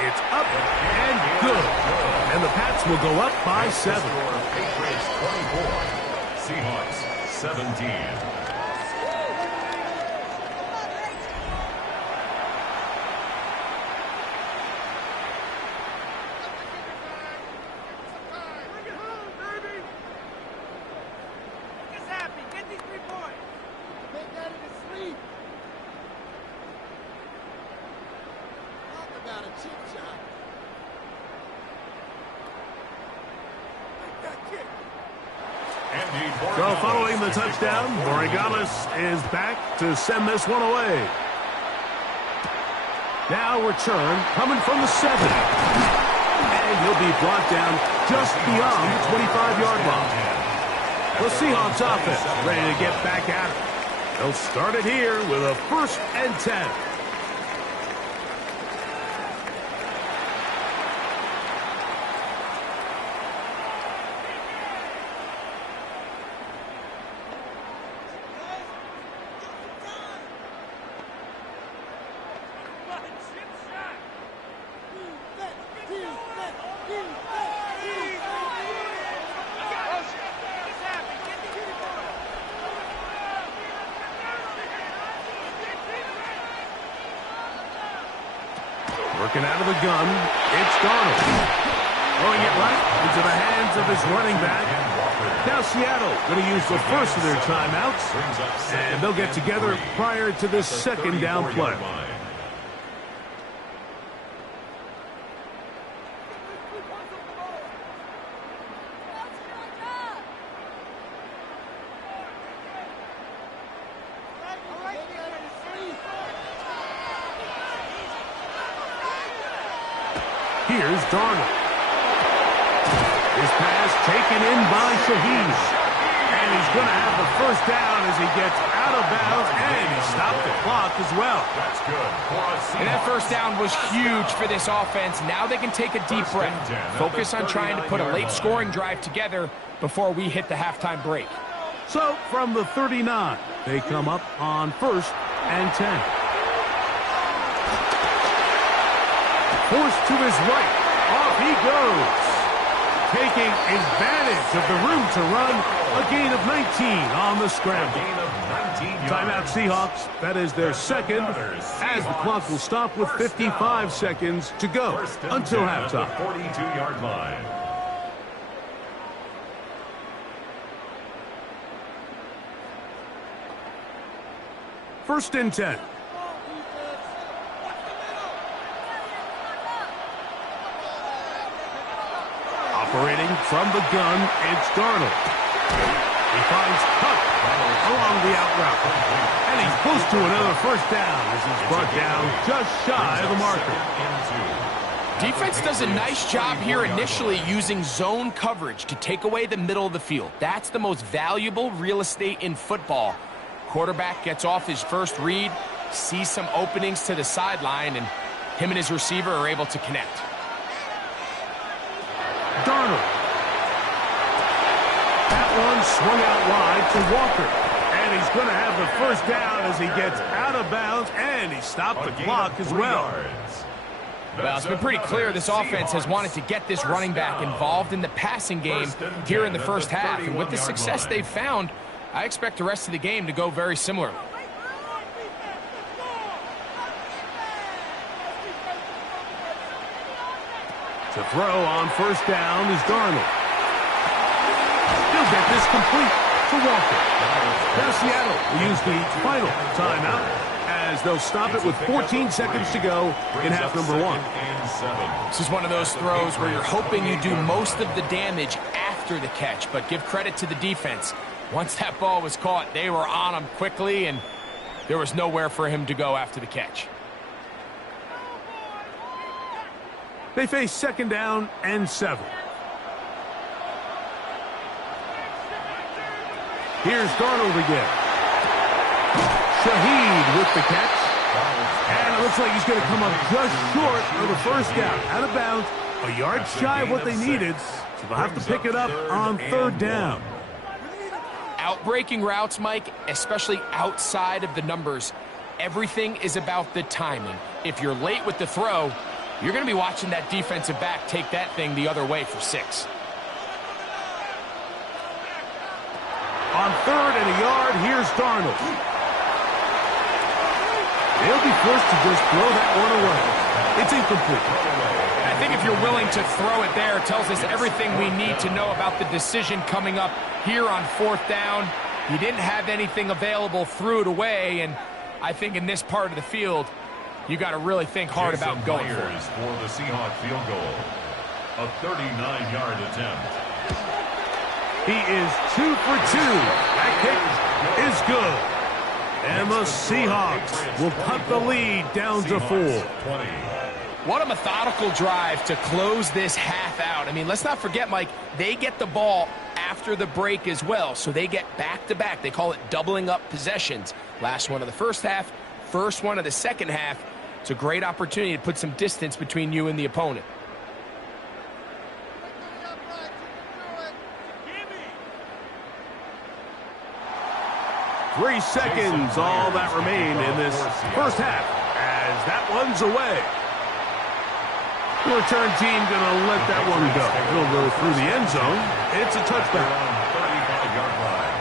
It's up and good. And the Pats will go up by 7. Patriots 24. Seahawks 17. So following the touchdown, Borregales is back to send this one away. Now return coming from the 7. And he'll be brought down just beyond the 25-yard line. The Seahawks offense ready to get back at it. They'll start it here with a 1st and 10. Working out of the gun, it's Darnold. Throwing it right into the hands of his running back. Now Seattle going to use the first of their timeouts, and they'll get together prior to this 2nd down play. Here's Darnold. His pass taken in by Shaheed. And he's going to have the 1st down as he gets out of bounds, and he stopped the clock as well. That's good. And that 1st down was huge for this offense. Now they can take a deep breath. Focus on trying to put a late scoring drive together before we hit the halftime break. So from the 39, they come up on 1st and 10. Forced to his right. Off he goes. Taking advantage of the room to run. A gain of 19 on the scramble. Timeout Seahawks. That is their 2nd, as the clock will stop with 55 seconds to go until halftime. 42-yard line. First and 10. Operating from the gun, it's Darnold. He finds Cup along the out route. And he's close to another 1st down as he's brought down just shy of the marker. Defense does a nice job here initially using zone coverage to take away the middle of the field. That's the most valuable real estate in football. Quarterback gets off his first read, sees some openings to the sideline, and him and his receiver are able to connect. Darnold. That one swung out wide to Walker. And he's going to have the 1st down as he gets out of bounds, and he stopped the clock as well. Well, it's been pretty clear this offense has wanted to get this running back involved in the passing game here in the 1st half. And with the success they've found, I expect the rest of the game to go very similar. To throw on 1st down is Darnold. He'll get this complete to Walker. Now Seattle will use the final timeout as they'll stop it with 14 seconds to go in half number 1. This is one of those throws where you're hoping you do most of the damage after the catch, but give credit to the defense. Once that ball was caught, they were on him quickly, and there was nowhere for him to go after the catch. They face 2nd down and 7. Here's Darnold again. Shaheed with the catch. And it looks like he's going to come up just short of the 1st down. Out of bounds, a yard shy of what they needed. So they'll have to pick it up on 3rd down. Outbreaking routes, Mike, especially outside of the numbers, everything is about the timing. If you're late with the throw, you're going to be watching that defensive back take that thing the other way for 6. On 3rd and a yard, here's Darnold. They'll be forced to just throw that one away. It's incomplete. I think if you're willing to throw it there, it tells us everything we need to know about the decision coming up here on 4th down. He didn't have anything available, threw it away, and I think in this part of the field, you got to really think hard about going for it. For the Seahawks field goal, a 39-yard attempt. He is 2 for 2. That kick is good. And the Seahawks will cut the lead down to 4. What a methodical drive to close this half out. I mean, let's not forget, Mike, they get the ball after the break as well, so they get back-to-back. They call it doubling up possessions. Last one of the first half, first one of the second half. It's a great opportunity to put some distance between you and the opponent. Three seconds, all that remain in this first half as that one's away. The return team going to let that one go. It'll go through the end zone. It's a touchback. 35-yard line.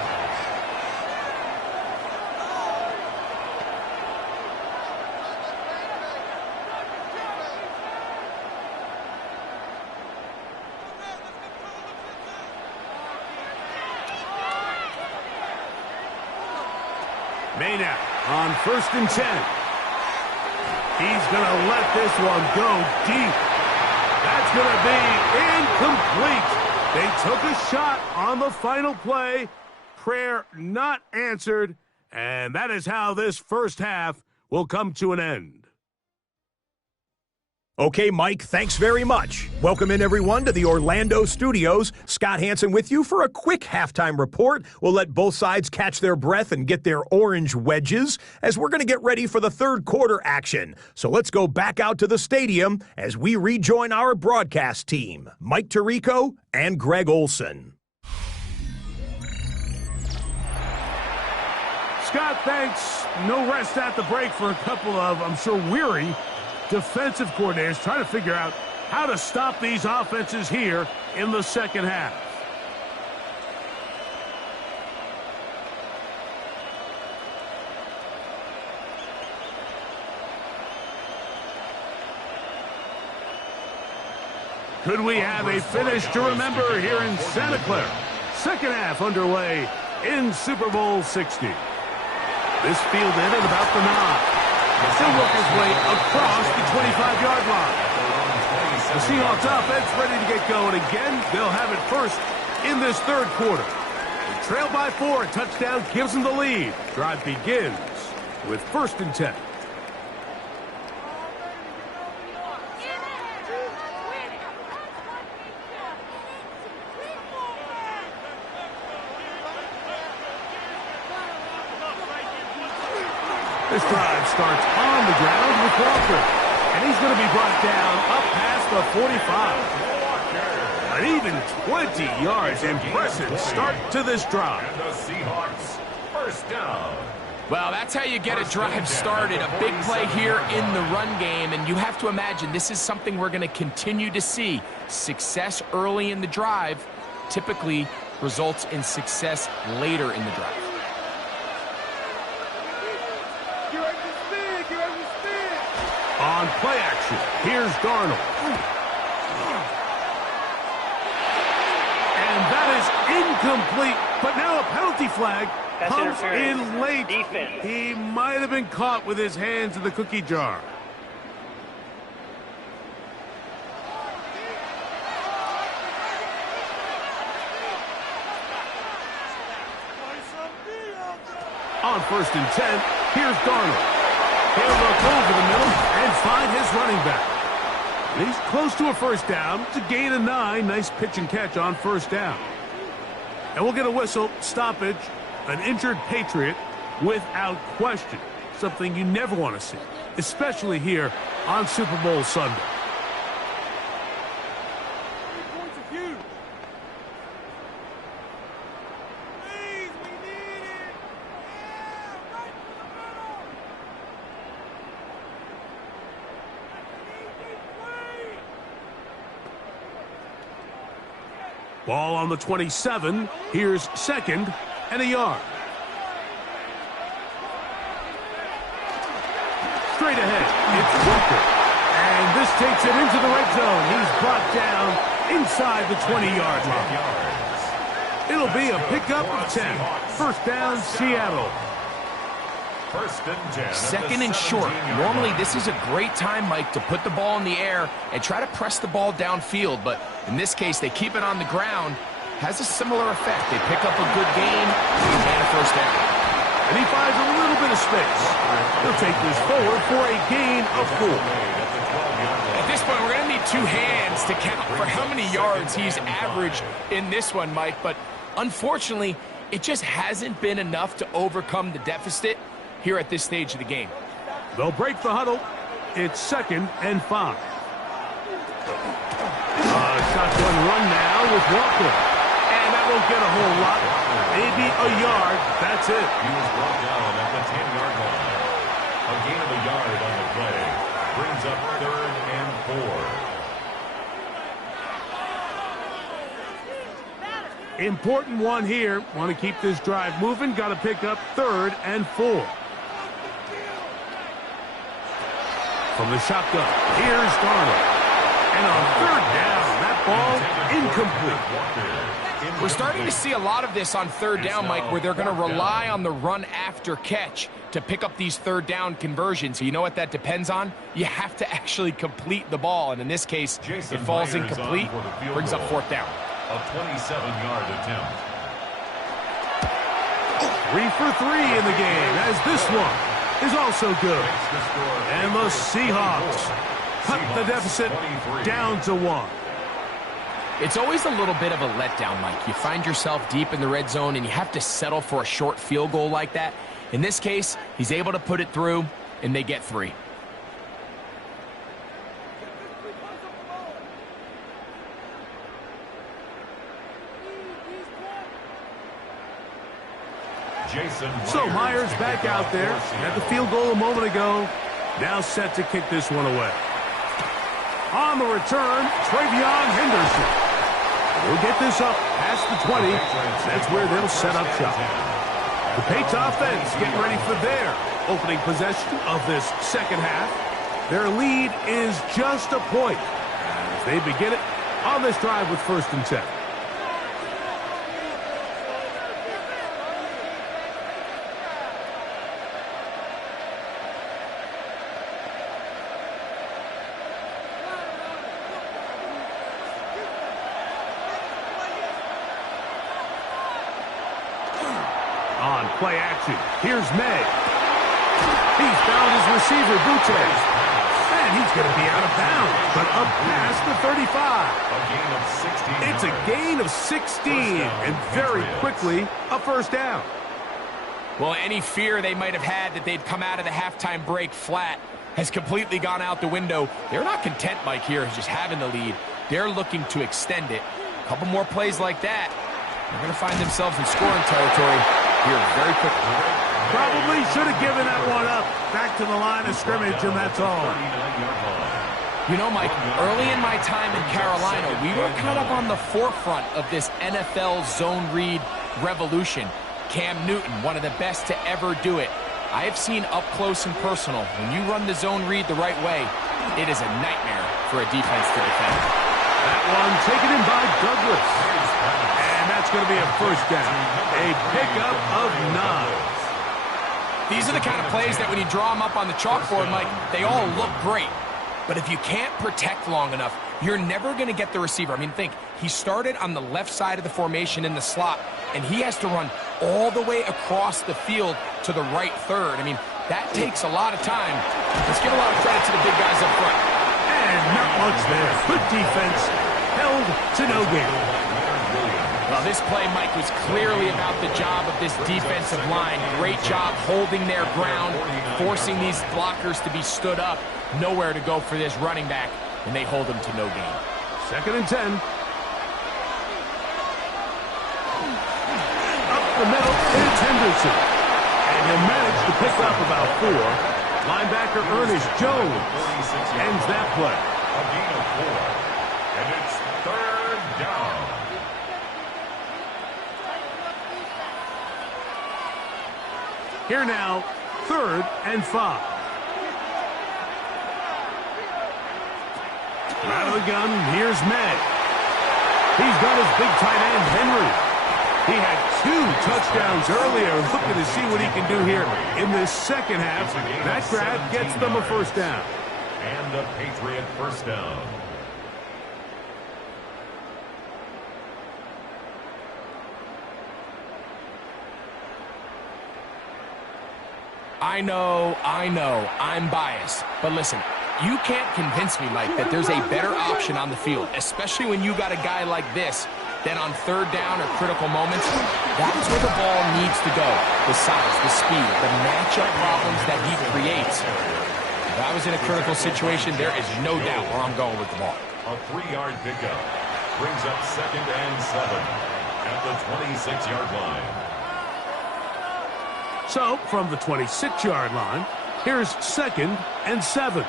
Maynard on 1st and 10. He's going to let this one go deep. That's going to be incomplete. They took a shot on the final play. Prayer not answered. And that is how this first half will come to an end. Okay, Mike, thanks very much. Welcome in, everyone, to the Orlando studios. Scott Hansen with you for a quick halftime report. We'll let both sides catch their breath and get their orange wedges as we're going to get ready for the third quarter action. So let's go back out to the stadium as we rejoin our broadcast team, Mike Tirico and Greg Olson. Scott, thanks. No rest at the break for a couple of, I'm sure, weary defensive coordinators trying to figure out how to stop these offenses here in the second half. Could we have a finish to remember here in Santa Clara? Second half underway in Super Bowl 60. This field in at about the 9. Still work his way across the 25-yard line. The Seahawks offense ready to get going again. They'll have it first in this third quarter. They trail by 4. A touchdown gives them the lead. Drive begins with 1st and 10. This drive starts on the ground with Walker. And he's going to be brought down up past the 45. An even 20 yards. Impressive start to this drive. And the Seahawks first down. Well, that's how you get a drive started. A big play here in the run game. And you have to imagine this is something we're going to continue to see. Success early in the drive typically results in success later in the drive. On play action, here's Darnold. And that is incomplete, but now a penalty flag comes in late. Defense. He might have been caught with his hands in the cookie jar. On 1st and 10, here's Darnold. He'll look over the middle and find his running back. And he's close to a first down. It's a gain of 9. Nice pitch and catch on first down. And we'll get a whistle, stoppage, an injured Patriot without question. Something you never want to see, especially here on Super Bowl Sunday. Ball on the 27. Here's 2nd and a yard. Straight ahead, it's Walker. And this takes it into the red zone. He's brought down inside the 20-yard line. It'll be a pickup of 10. First down, Seattle. 1st and 10. 2nd and short. Normally, this is a great time, Mike, to put the ball in the air and try to press the ball downfield. But in this case, they keep it on the ground. has a similar effect. They pick up a good gain and a first down. And he finds a little bit of space. He'll take this forward for a gain of 4. At this point, we're going to need 2 hands to count for how many yards he's averaged in this one, Mike. But unfortunately, it just hasn't been enough to overcome the deficit here at this stage of the game. They'll break the huddle. It's 2nd and 5. Shotgun run now with Walker. And that won't get a whole lot. Maybe a yard. That's it. He was brought down at the 10-yard line. A gain of a yard on the play. Brings up 3rd and 4. Important one here. Want to keep this drive moving. Got to pick up 3rd and 4. From the shotgun, here's Darnold. And on 3rd down, that ball incomplete. We're starting to see a lot of this on 3rd down, Mike, where they're going to rely on the run after catch to pick up these 3rd down conversions. So you know what that depends on? You have to actually complete the ball. And in this case, it falls incomplete, brings up 4th down. A 27-yard attempt. 3 for 3 in the game, as this one is also good. And the Seahawks cut the deficit down to 1. It's always a little bit of a letdown, Mike. You find yourself deep in the red zone, and you have to settle for a short field goal like that. In this case, he's able to put it through, and they get 3. So Myers back out there at the field goal a moment ago. Now set to kick this one away. On the return, Travion Henderson. We'll get this up past the 20. That's where they'll set up shop. The Patriots offense getting ready for their opening possession of this second half. Their lead is just a point as they begin it on this drive with 1st and 10. On play action, here's May. He's found his receiver, Butte. And he's going to be out of bounds, but up past the 35. It's a gain of 16, and very quickly, a 1st down. Well, any fear they might have had that they'd come out of the halftime break flat has completely gone out the window. They're not content, Mike, here, just having the lead. They're looking to extend it. A couple more plays like that, they're going to find themselves in scoring territory here very quickly. Probably should have given that one up. Back to the line of scrimmage, and that's all. You know, Mike, early in my time in Carolina, we were kind of on the forefront of this NFL zone read revolution. Cam Newton, one of the best to ever do it. I have seen up close and personal, when you run the zone read the right way, it is a nightmare for a defense to defend. That one taken in by Douglas. And that's going to be a 1st down. A pickup of 9. These are the kind of plays that when you draw them up on the chalkboard, Mike, they all look great. But if you can't protect long enough, you're never going to get the receiver. I mean, think, he started on the left side of the formation in the slot, and he has to run all the way across the field to the right third. I mean, that takes a lot of time. Let's give a lot of credit to the big guys up front. And not much there. Good defense. Held to no gain. Well, this play, Mike, was clearly about the job of this defensive line. Great job holding their ground, forcing these blockers to be stood up. Nowhere to go for this running back, and they hold him to no gain. 2nd and 10. Up the middle, it's Henderson. And he'll manage to pick up about 4. Linebacker Ernest Jones ends that play. A gain of 4. And it's 3rd down. Here now, 3rd and 5. Out of the gun, here's May. He's got his big tight end, Henry. He had 2 touchdowns earlier. Looking to see what he can do here in this second half. That grab gets them a 1st down. And a Patriot 1st down. I know, I'm biased. But listen, you can't convince me, Mike, that there's a better option on the field, especially when you got a guy like this, then on third down or critical moments, that's where the ball needs to go. The size, the speed, the matchup problems that he creates. If I was in a critical situation, there is no doubt where I'm going with the ball. A 3-yard pickup brings up 2nd and 7 at the 26-yard line. So, from the 26-yard line, here's 2nd and 7.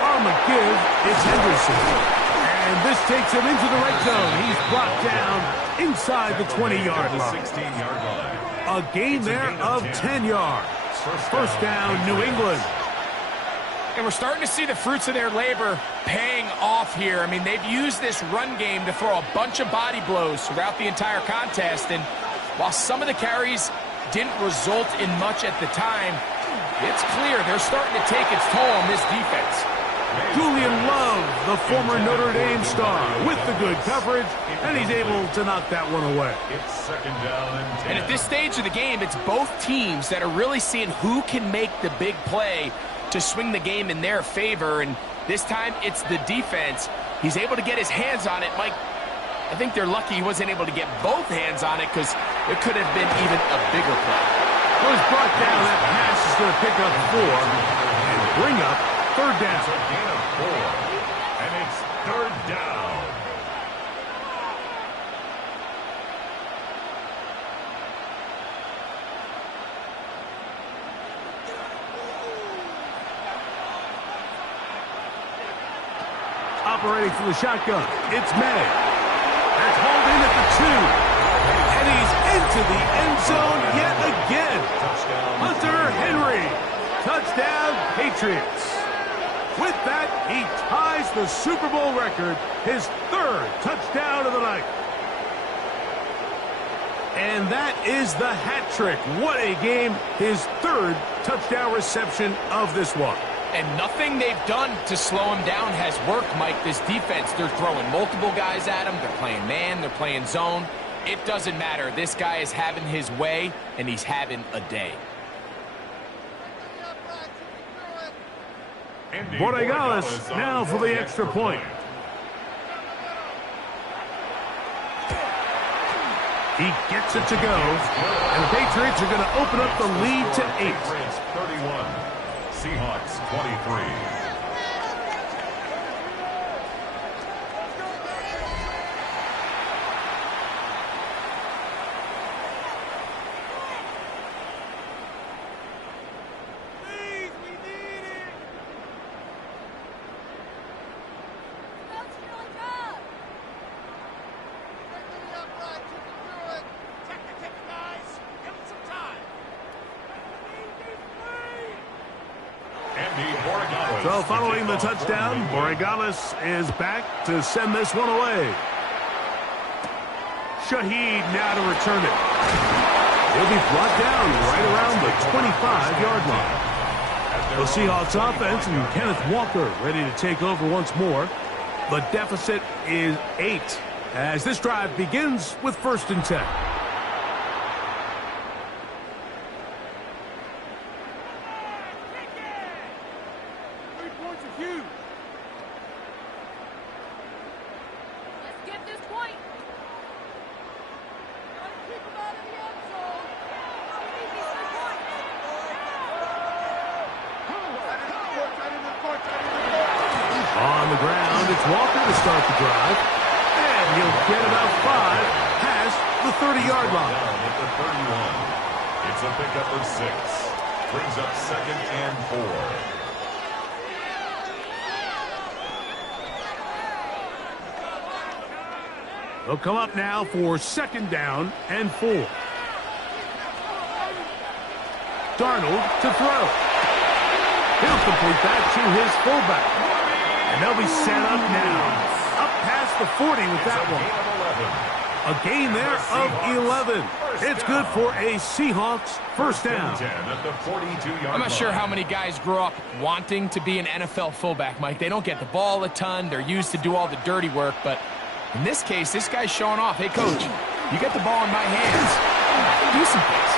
On the give, it's Henderson. And this takes him into the red zone. He's brought down inside the 20-yard line. 16-yard line. A gain there of 10 yards. First down, New England. And we're starting to see the fruits of their labor paying off here. I mean, they've used this run game to throw a bunch of body blows throughout the entire contest. And while some of the carries didn't result in much at the time, it's clear they're starting to take its toll on this defense. Julian Love, the former Notre Dame star, with the good coverage, and he's able to knock that one away. It's 2nd down and 10. And at this stage of the game, it's both teams that are really seeing who can make the big play to swing the game in their favor, and this time it's the defense. He's able to get his hands on it. Mike, I think they're lucky he wasn't able to get both hands on it because it could have been even a bigger play. Well, he's brought down. That pass is going to pick up 4 and bring up 3rd down. It's a gain of 4, and it's 3rd down. Operating from the shotgun, it's May. That's hauled in at the 2. And he's into the end zone yet again. Touchdown. Hunter Henry. Touchdown, Patriots. With that, he ties the Super Bowl record, his 3rd touchdown of the night. And that is the hat trick. What a game. His 3rd touchdown reception of this one. And nothing they've done to slow him down has worked, Mike. This defense, they're throwing multiple guys at him. They're playing man. They're playing zone. It doesn't matter. This guy is having his way, and he's having a day. Borregales now for the extra point. He gets it to go, and the Patriots are going to open up the lead to 8. 31, Seahawks 23. So following the touchdown, Borregales is back to send this one away. Shaheed now to return it. He'll be brought down right around the 25-yard line. The Seahawks offense and Kenneth Walker ready to take over once more. The deficit is 8 as this drive begins with 1st and 10. On the ground, it's Walker to start the drive. And he'll get about 5 past the 30-yard line. Down at the 31. It's a pickup of 6. Brings up 2nd and 4. They'll come up now for 2nd down and 4. Darnold to throw. He'll complete that to his fullback. And they'll be set up now. Up past the 40 with that one. A gain there of 11. It's good for a Seahawks first down. I'm not sure how many guys grow up wanting to be an NFL fullback, Mike. They don't get the ball a ton. They're used to do all the dirty work. But in this case, this guy's showing off. Hey, coach, you get the ball in my hands. I can do some things.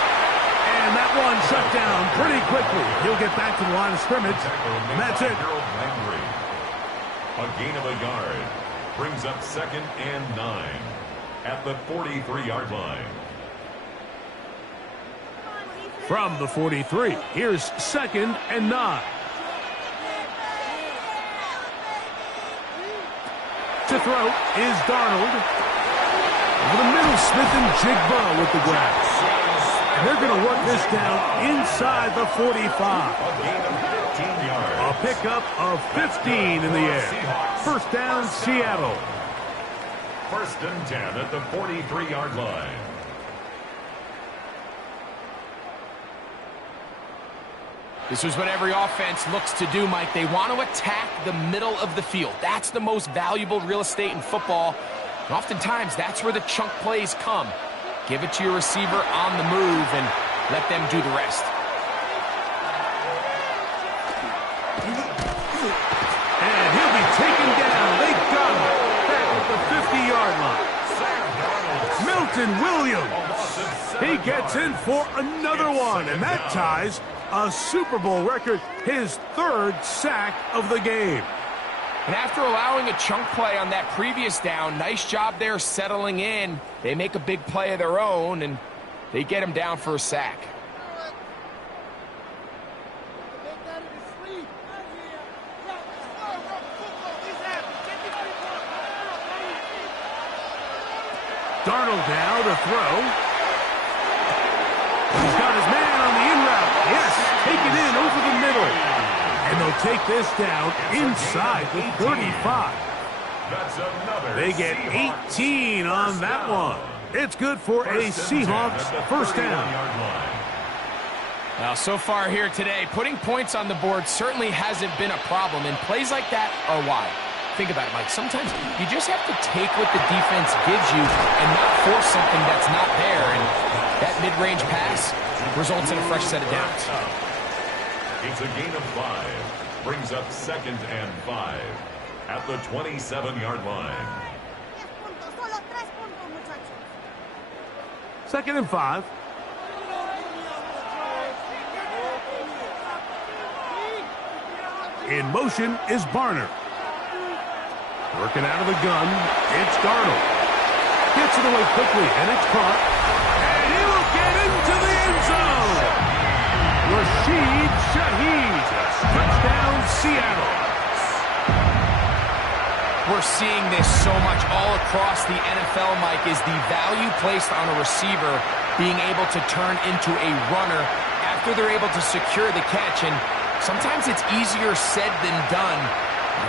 That one shut down pretty quickly. He'll get back to the line of scrimmage, and that's it. A gain of a yard brings up 2nd and 9 at the 43-yard line. From the 43, here's 2nd and 9. To throw is Darnold. Over the middle, Smith and Jigba with the grab. And they're going to work this down inside the 45. A pickup of 15 in the air. First down, Seattle. 1st and 10 at the 43-yard line. This is what every offense looks to do, Mike. They want to attack the middle of the field. That's the most valuable real estate in football. And oftentimes, that's where the chunk plays come. Give it to your receiver on the move and let them do the rest. And he'll be taken down. They got him back at the 50-yard line. Milton Williams. He gets in for another one, and that ties a Super Bowl record, his 3rd sack of the game. And after allowing a chunk play on that previous down, nice job there settling in. They make a big play of their own, and they get him down for a sack. Darnold now to throw. He's got his man on the in route. Yes, take it in over the middle. And they'll take this down inside the 35. They get 18 on that one. It's good for a Seahawks first down. Now, so far here today, putting points on the board certainly hasn't been a problem, and plays like that are why. Think about it, Mike. Sometimes you just have to take what the defense gives you and not force something that's not there, and that mid-range pass results in a fresh set of downs. It's a gain of 5. Brings up 2nd and 5 at the 27-yard line. 2nd and 5. In motion is Barner. Working out of the gun, it's Darnold. Gets it away quickly, and it's caught. And he will get into the end zone. Rashid Shaheed. Touchdown, Seattle. We're seeing this so much all across the NFL, Mike, is the value placed on a receiver being able to turn into a runner after they're able to secure the catch. And sometimes it's easier said than done.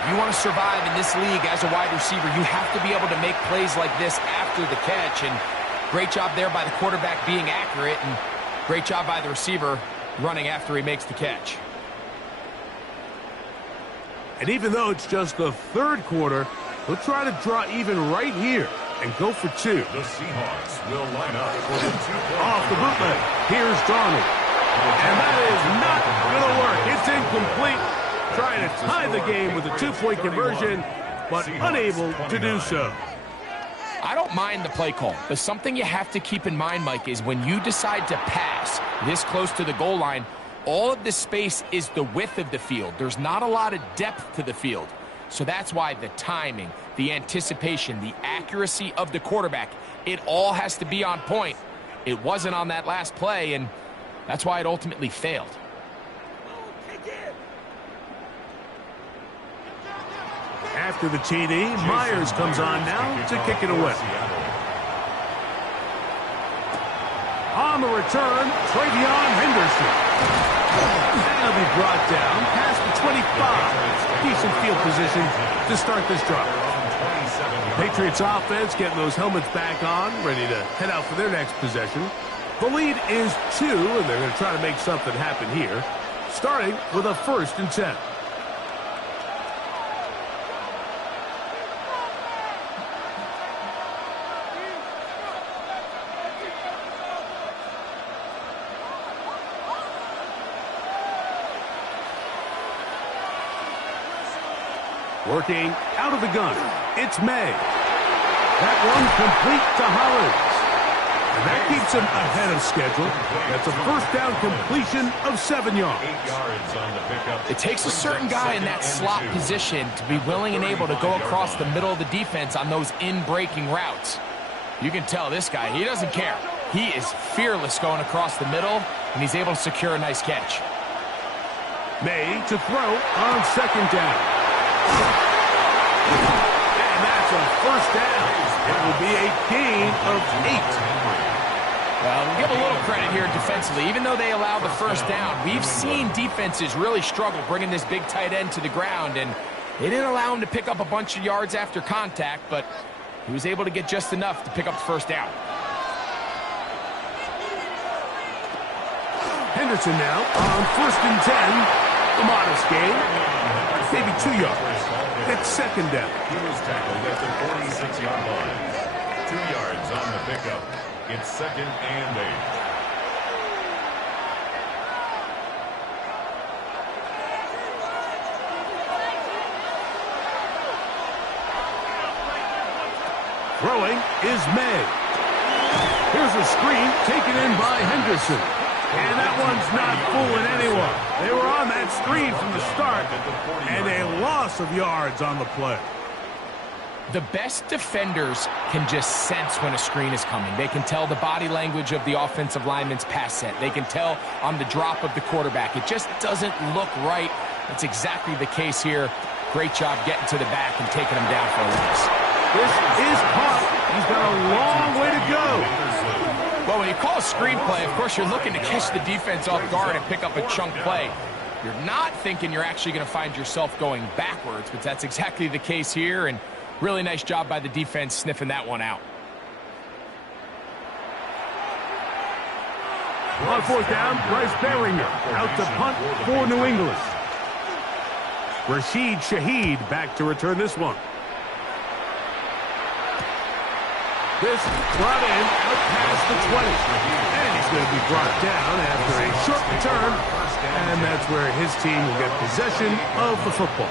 If you want to survive in this league as a wide receiver, you have to be able to make plays like this after the catch. And great job there by the quarterback being accurate, and great job by the receiver running after he makes the catch. And even though it's just the 3rd quarter, they'll try to draw even right here and go for 2. The Seahawks will line up for the 2-point Off the bootleg, here's Darnold. And that is not going to work. It's incomplete. Trying to tie the game with a 2-point conversion, but unable to do so. I don't mind the play call, but something you have to keep in mind, Mike, is when you decide to pass this close to the goal line, all of this space is the width of the field. There's not a lot of depth to the field. So that's why the timing, the anticipation, the accuracy of the quarterback, it all has to be on point. It wasn't on that last play, and that's why it ultimately failed. After the TD, Myers comes on now to kick it away. On the return, Travion Henderson. And he'll be brought down past the 25. Decent field position to start this drive. Patriots offense getting those helmets back on, ready to head out for their next possession. The lead is 2, and they're going to try to make something happen here, starting with a 1st and 10. Working out of the gun, it's May. That one complete to Hollins. And that keeps him ahead of schedule. That's a first down completion of 7 yards. 8 yards on the pickup. It takes a certain guy in that slot position to be willing and able to go across the middle of the defense on those in-breaking routes. You can tell this guy, he doesn't care. He is fearless going across the middle, and he's able to secure a nice catch. May to throw on 2nd down. And that's a first down. It will be a gain of 8. Well, we'll give a little credit here defensively. Even though they allowed the first down, we've seen defenses really struggle bringing this big tight end to the ground, and they didn't allow him to pick up a bunch of yards after contact, but he was able to get just enough to pick up the first down. Henderson now on 1st and 10. A modest gain, maybe 2 yards. It's 2nd down. He was tackled at the 46-yard line. 2 yards on the pickup. It's 2nd and 8. Throwing is May. Here's a screen taken in by Henderson. And that one's not fooling anyone. They were on that screen from the start, and a loss of yards on the play. The best defenders can just sense when a screen is coming. They can tell the body language of the offensive lineman's pass set. They can tell on the drop of the quarterback. It just doesn't look right. That's exactly the case here. Great job getting to the back and taking him down for a loss. This is caught. He's got a long way to go. Well, when you call a screen play, of course, you're looking to catch the defense off guard and pick up a chunk play. You're not thinking you're actually going to find yourself going backwards, but that's exactly the case here, and really nice job by the defense sniffing that one out. On 4th down, Bryce Baringer out to punt for New England. Rashid Shaheed back to return this one. This brought in out past the 20. And he's going to be brought down after a short return. And that's where his team will get possession of the football.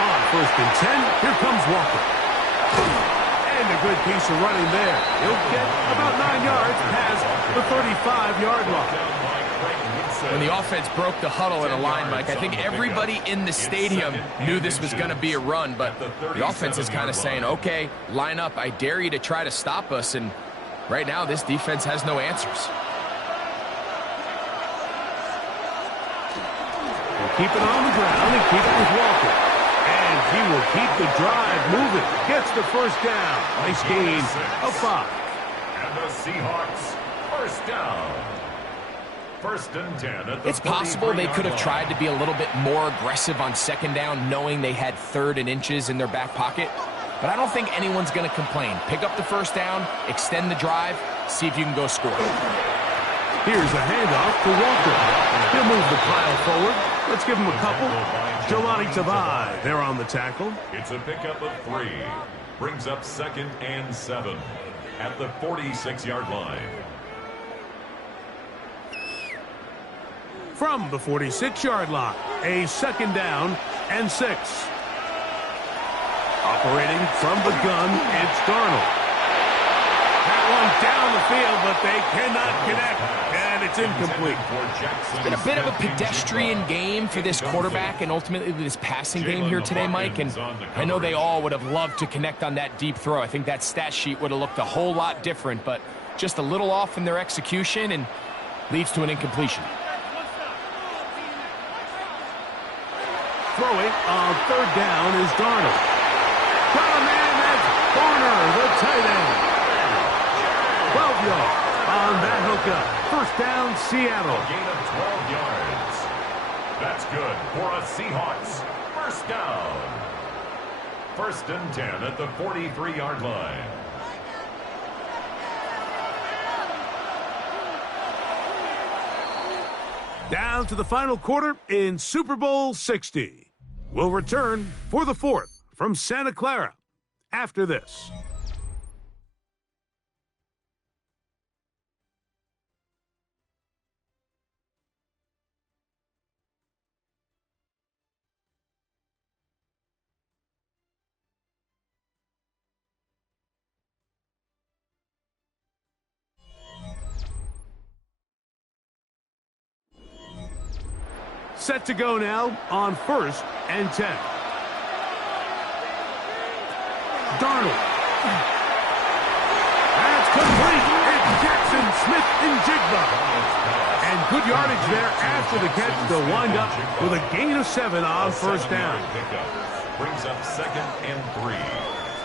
On 1st and 10, here comes Walker. And a good piece of running there. He'll get about 9 yards past the 35-yard line. When the offense broke the huddle in a line, Mike, I think everybody in the stadium knew this was going to be a run, but the offense is kind of saying, okay, line up. I dare you to try to stop us, and right now this defense has no answers. Keep it on the ground and keep it with Walker. And he will keep the drive moving. Gets the first down. Nice gain of 5. And the Seahawks, first down. 1st and 10 at the It's possible they could have tried to be a little bit more aggressive on 2nd down, knowing they had 3rd and inches in their back pocket. But I don't think anyone's going to complain. Pick up the first down, extend the drive, see if you can go score. Here's a handoff to Walker. He'll move the pile forward. Let's give him a couple. Jelani Tavai there on the tackle. It's a pickup of 3. Brings up 2nd and 7 at the 46-yard line. From the 46-yard line, a 2nd down and 6. Operating from the gun, it's Darnold. That one down the field, but they cannot connect, and it's incomplete. It's been a bit of a pedestrian game for this quarterback and ultimately this passing game here today, Mike, and I know they all would have loved to connect on that deep throw. I think that stat sheet would have looked a whole lot different, but just a little off in their execution and leads to an incompletion. Throwing on 3rd down is Darnold. Got a man, that's Garner, the tight end. 12 yards on that hookup. First down, Seattle. A gain of 12 yards. That's good for a Seahawks. First down. 1st and 10 at the 43-yard line. Down to the final quarter in Super Bowl 60. We'll return for the fourth from Santa Clara after this. Set to go now on 1st and 10. Darnold. That's complete. It's Jackson Smith and Jigba. And good yardage there after the catch. They'll wind up with a gain of 7 on 1st down. Brings up 2nd and 3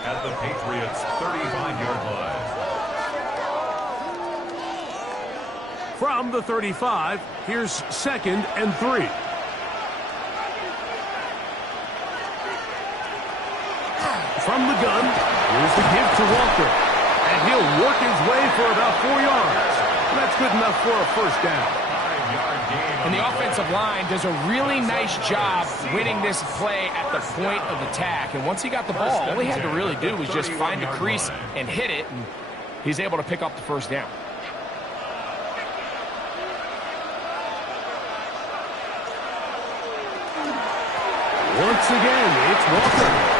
at the Patriots' 35-yard line. From the 35, here's 2nd and 3. From the gun, here's the give to Walker. And he'll work his way for about 4 yards. That's good enough for a 1st down. And the offensive line does a really nice job winning this play at the point of attack. And once he got the ball, all he had to really do was just find the crease and hit it. And he's able to pick up the 1st down. Once again, it's Walker.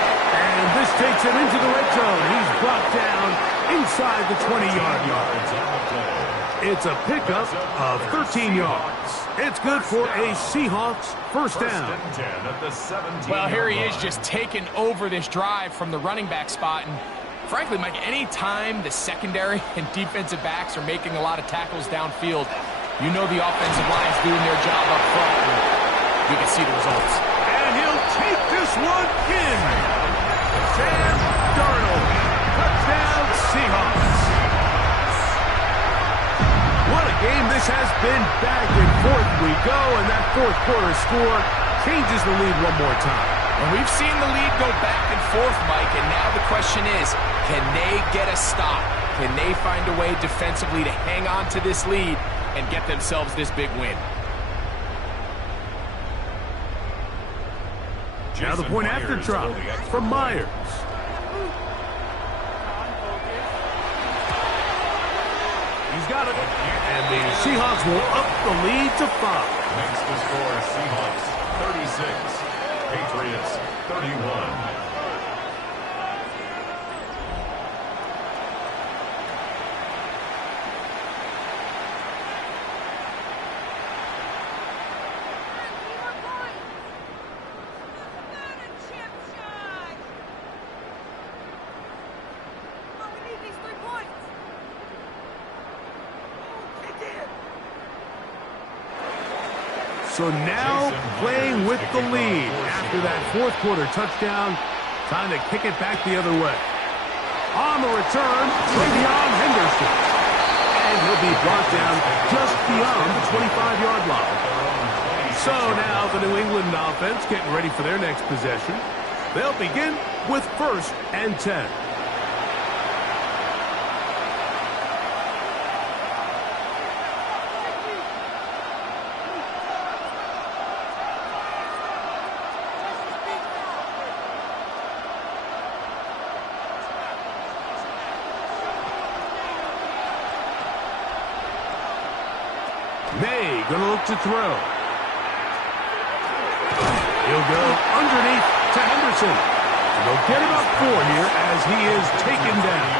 And this takes him into the red zone. He's brought down inside the 20-yard line. It's a pickup of 13 yards. It's good for a Seahawks 1st down. Well, here he is just taking over this drive from the running back spot. And frankly, Mike, any time the secondary and defensive backs are making a lot of tackles downfield, you know the offensive line's doing their job up front. And you can see the results. And he'll take this one in. Sam Darnold, touchdown Seahawks. What a game this has been. Back and forth we go, and that 4th quarter score changes the lead one more time. And we've seen the lead go back and forth, Mike, and now the question is, can they get a stop? Can they find a way defensively to hang on to this lead and get themselves this big win? Now the point after try from Myers. He's got it. And the Seahawks will up the lead to 5. Makes the score Seahawks 36, Patriots 31. So now playing with the lead after that 4th quarter touchdown. Time to kick it back the other way. On the return, Travion Henderson. And he'll be brought down just beyond the 25-yard line. So now the New England offense getting ready for their next possession. They'll begin with 1st and 10. May gonna look to throw. He'll go underneath to Henderson. And they'll get about 4 here as he is taken down.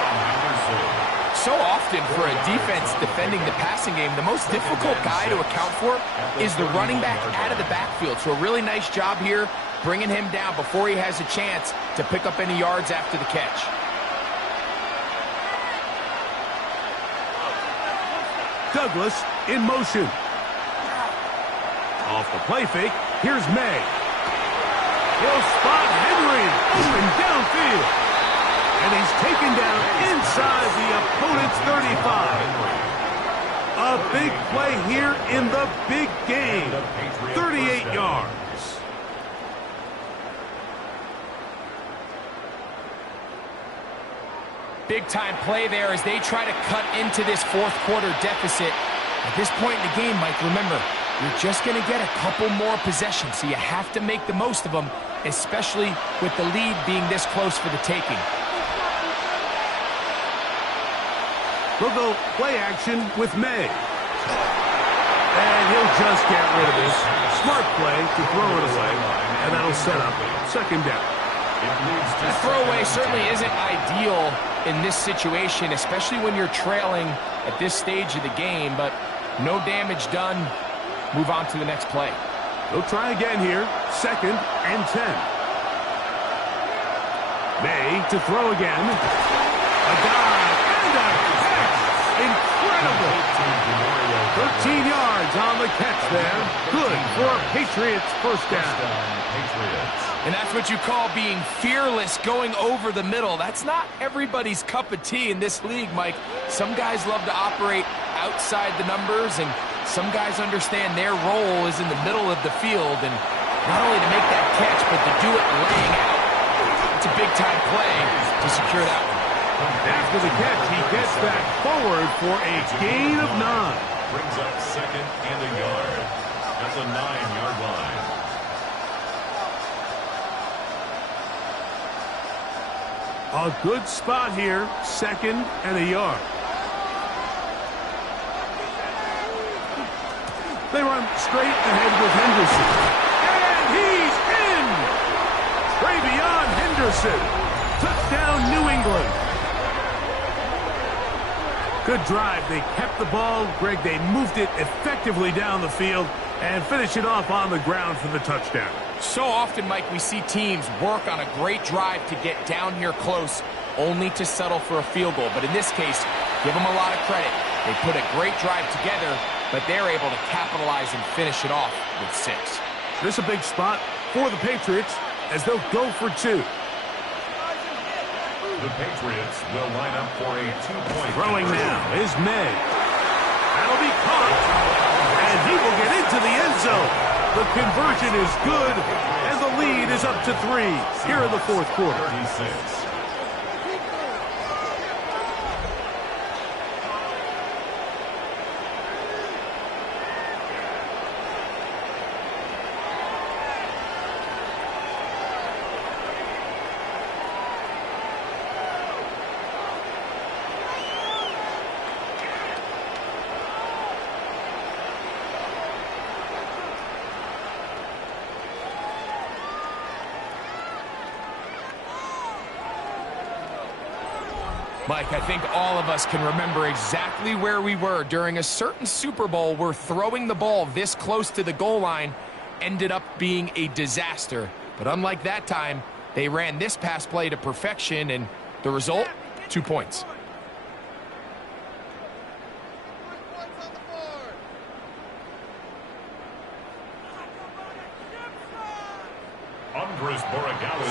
So often for a defense defending the passing game, the most difficult guy to account for is the running back out of the backfield. So a really nice job here bringing him down before he has a chance to pick up any yards after the catch. Douglas in motion. Off the play fake, here's May. He'll spot Henry open downfield. And he's taken down inside the opponent's 35. A big play here in the big game. 38 yards. Big-time play there as they try to cut into this 4th quarter deficit. At this point in the game, Mike, remember, you're just going to get a couple more possessions, so you have to make the most of them, especially with the lead being this close for the taking. They'll go play action with May. And he'll just get rid of this. Smart play to throw it away, and that'll set up second down. That throwaway certainly isn't ideal in this situation, especially when you're trailing at this stage of the game, but no damage done. Move on to the next play. They'll try again here. Second and 10. May to throw again. A dive and a catch. Incredible. 13 yards on the catch there. Good for a Patriots first down. And that's what you call being fearless, going over the middle. That's not everybody's cup of tea in this league, Mike. Some guys love to operate outside the numbers, and some guys understand their role is in the middle of the field, and not only to make that catch, but to do it laying out. It's a big-time play to secure that one. After the catch, he gets that forward for a gain of 9. Brings up second and a yard at the 9-yard line. A good spot here, second and a yard. They run straight ahead with Henderson. And he's in! Travion Henderson. Touchdown, New England. Good drive. They kept the ball. Greg, they moved it effectively down the field and finished it off on the ground for the touchdown. So often, Mike, we see teams work on a great drive to get down here close, only to settle for a field goal. But in this case, give them a lot of credit. They put a great drive together, but they're able to capitalize and finish it off with 6. This is a big spot for the Patriots as they'll go for 2. The Patriots will line up for a 2-point. Throwing now is May. That'll be caught. And he will get into the end zone. The conversion is good, and the lead is up to 3 here in the fourth quarter. 36. Mike, I think all of us can remember exactly where we were during a certain Super Bowl where throwing the ball this close to the goal line ended up being a disaster. But unlike that time, they ran this pass play to perfection, and the result, 2 points.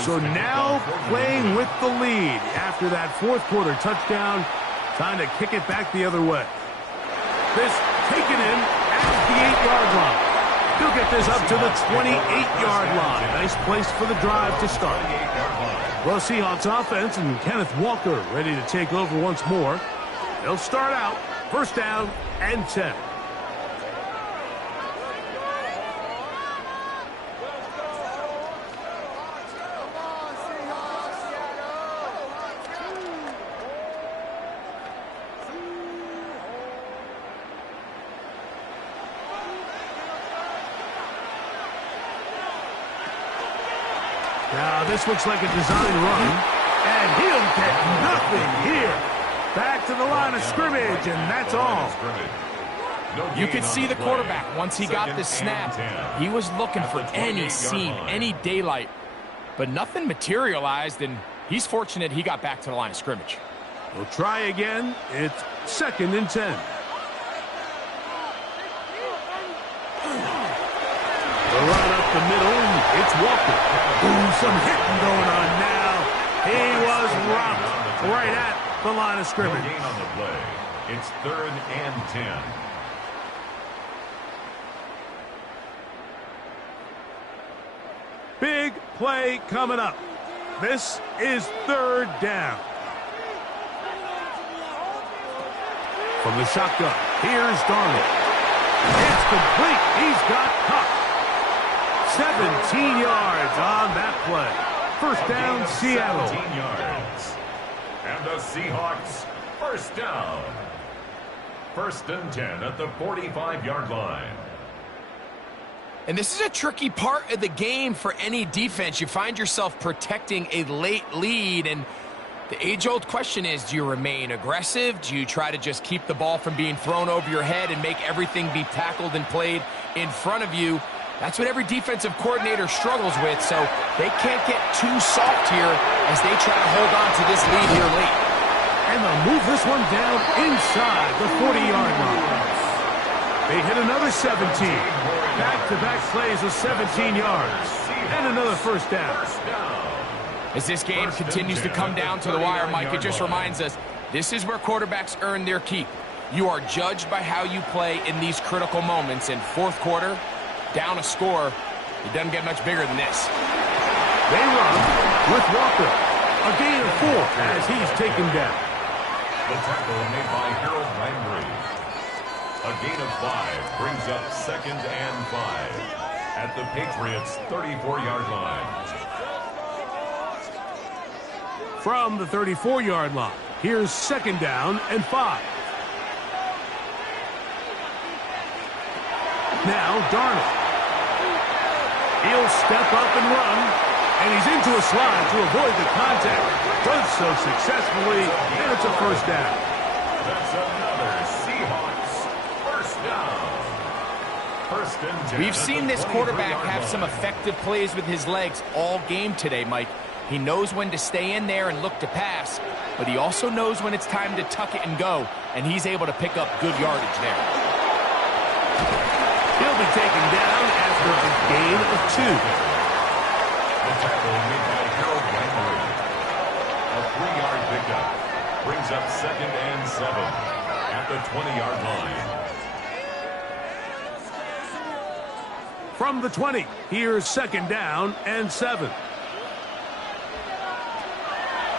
So now playing with the lead after that fourth quarter touchdown. Time to kick it back the other way. This taken in at the 8-yard line. He'll get this up to the 28-yard line. Nice place for the drive to start. Well, Seahawks offense and Kenneth Walker ready to take over once more. They'll start out first down and 10. Now, this looks like a design run, and he'll get nothing here. Back to the line of scrimmage, and that's all. You could see the quarterback, once he got the snap, he was looking for any seam, any daylight, but nothing materialized, and he's fortunate he got back to the line of scrimmage. We'll try again. It's second and 10. The run up the middle, it's Walker. Ooh, some hitting going on now. He was rocked right at the line of scrimmage. No gain on the play. It's third and 10. Big play coming up. This is third down. From the shotgun, here's Darnold. It's complete. He's got Cup. 17 yards on that play. First down, Seattle. 17 yards. And the Seahawks, first down. First and 10 at the 45-yard line. And this is a tricky part of the game for any defense. You find yourself protecting a late lead, and the age-old question is, do you remain aggressive? Do you try to just keep the ball from being thrown over your head and make everything be tackled and played in front of you? That's what every defensive coordinator struggles with, so they can't get too soft here as they try to hold on to this lead here late. And they'll move this one down inside the 40-yard line. They hit another 17. Back-to-back plays of 17 yards. And another first down. As this game continues to come down to the wire, Mike, it just reminds us, this is where quarterbacks earn their keep. You are judged by how you play in these critical moments. In fourth quarter, down a score, it doesn't get much bigger than this. They run with Walker. A gain of 4 as he's taken down. The tackle made by Harold Landry. A gain of 5 brings up second and 5 at the Patriots' 34-yard line. From the 34-yard line, here's second down and 5. Now Darnold. He'll step up and run, and he's into a slide to avoid the contact. Does so successfully, and it's a first down. That's another Seahawks first down. First and 10. We've seen this quarterback have some effective plays with his legs all game today, Mike. He knows when to stay in there and look to pass, but he also knows when it's time to tuck it and go, and he's able to pick up good yardage there. He'll be taken down after a gain of 2. The tackle made by Harold Landry. A 3-yard pickup brings up second and 7 at the 20-yard line. From the 20, here's second down and 7.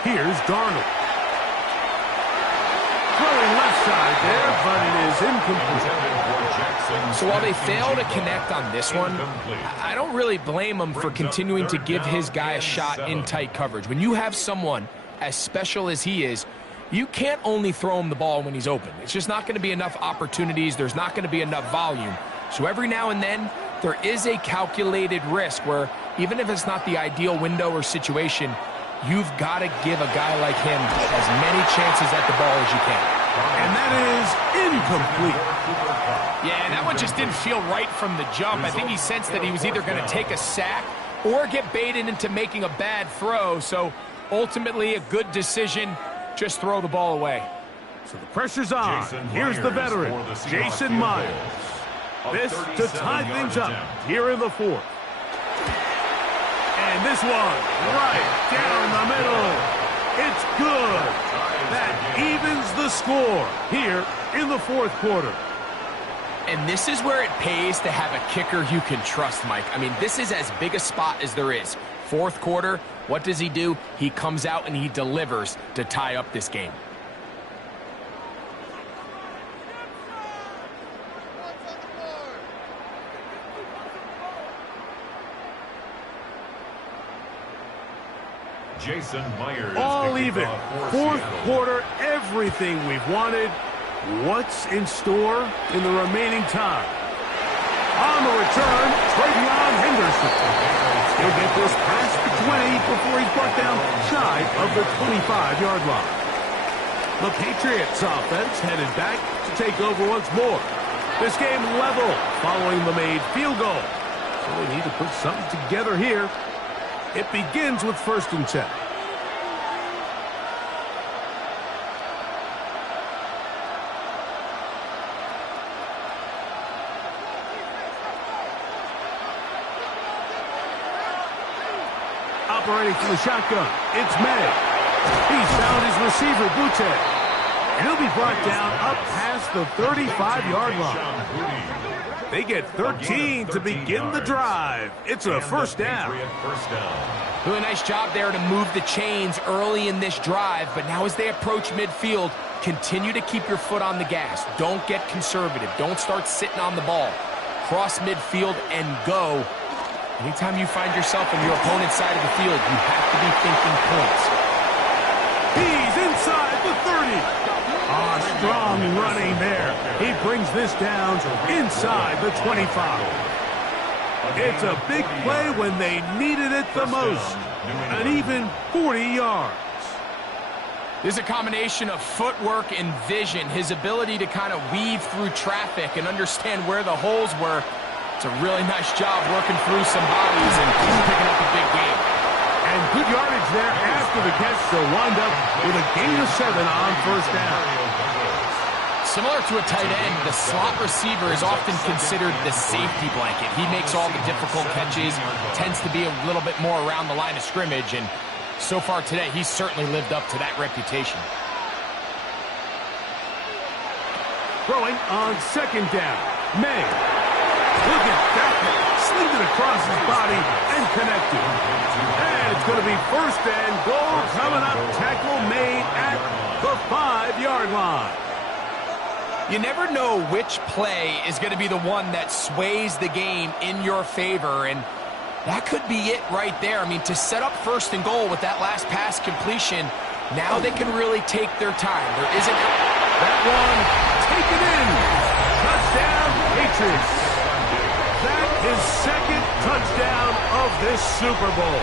Here's Darnold. Throwing left side there, but it is incomplete. So while they fail to connect on this one, I don't really blame him for continuing to give his guy a shot in tight coverage. When you have someone as special as he is, you can't only throw him the ball when he's open. It's just not going to be enough opportunities. There's not going to be enough volume. So every now and then, there is a calculated risk where even if it's not the ideal window or situation, you've got to give a guy like him as many chances at the ball as you can. And that is incomplete. Yeah, and that one just didn't feel right from the jump. I think he sensed that he was either going to take a sack or get baited into making a bad throw. So ultimately a good decision, just throw the ball away. So the pressure's on. Here's the veteran, Jason Myers. This to tie things up here in the fourth. And this one right down the middle. It's good. That evens the score here in the fourth quarter. And this is where it pays to have a kicker you can trust, Mike. I mean, this is as big a spot as there is. Fourth quarter, what does he do? He comes out and he delivers to tie up this game. Jason Myers. All even. Fourth quarter, everything we've wanted. What's in store in the remaining time? On the return, Travion Henderson. He'll get this past the 20 before he's brought down shy of the 25-yard line. The Patriots offense headed back to take over once more. This game level following the made field goal. So they need to put something together here. It begins with first and 10. Operating from the shotgun, it's May. He's found his receiver, Butte. And he'll be brought down up past the 35-yard line. They get 13 to begin the drive. It's a first down. Really nice job there to move the chains early in this drive, but now as they approach midfield, continue to keep your foot on the gas. Don't get conservative. Don't start sitting on the ball. Cross midfield and go. Anytime you find yourself on your opponent's side of the field, you have to be thinking points. He's inside the 30. Strong running there. He brings this down inside the 25. It's a big play when they needed it the most. An even 40 yards. There's a combination of footwork and vision, his ability to kind of weave through traffic and understand where the holes were. It's a really nice job working through some bodies and picking up a big game. And good yardage there after the catch to wind up with a gain of 7 on first down. Similar to a tight end, the slot receiver is often considered the safety blanket. He makes all the difficult catches, tends to be a little bit more around the line of scrimmage, and so far today, he's certainly lived up to that reputation. Throwing on second down. May. Look at that. Slinged it across his body and connected. And it's going to be first and goal coming up. Tackle made at the 5-yard line. You never know which play is going to be the one that sways the game in your favor, and that could be it right there. I mean, to set up first and goal with that last pass completion, now they can really take their time. There isn't... That one, take it in. Touchdown, Patriots. That is second touchdown of this Super Bowl.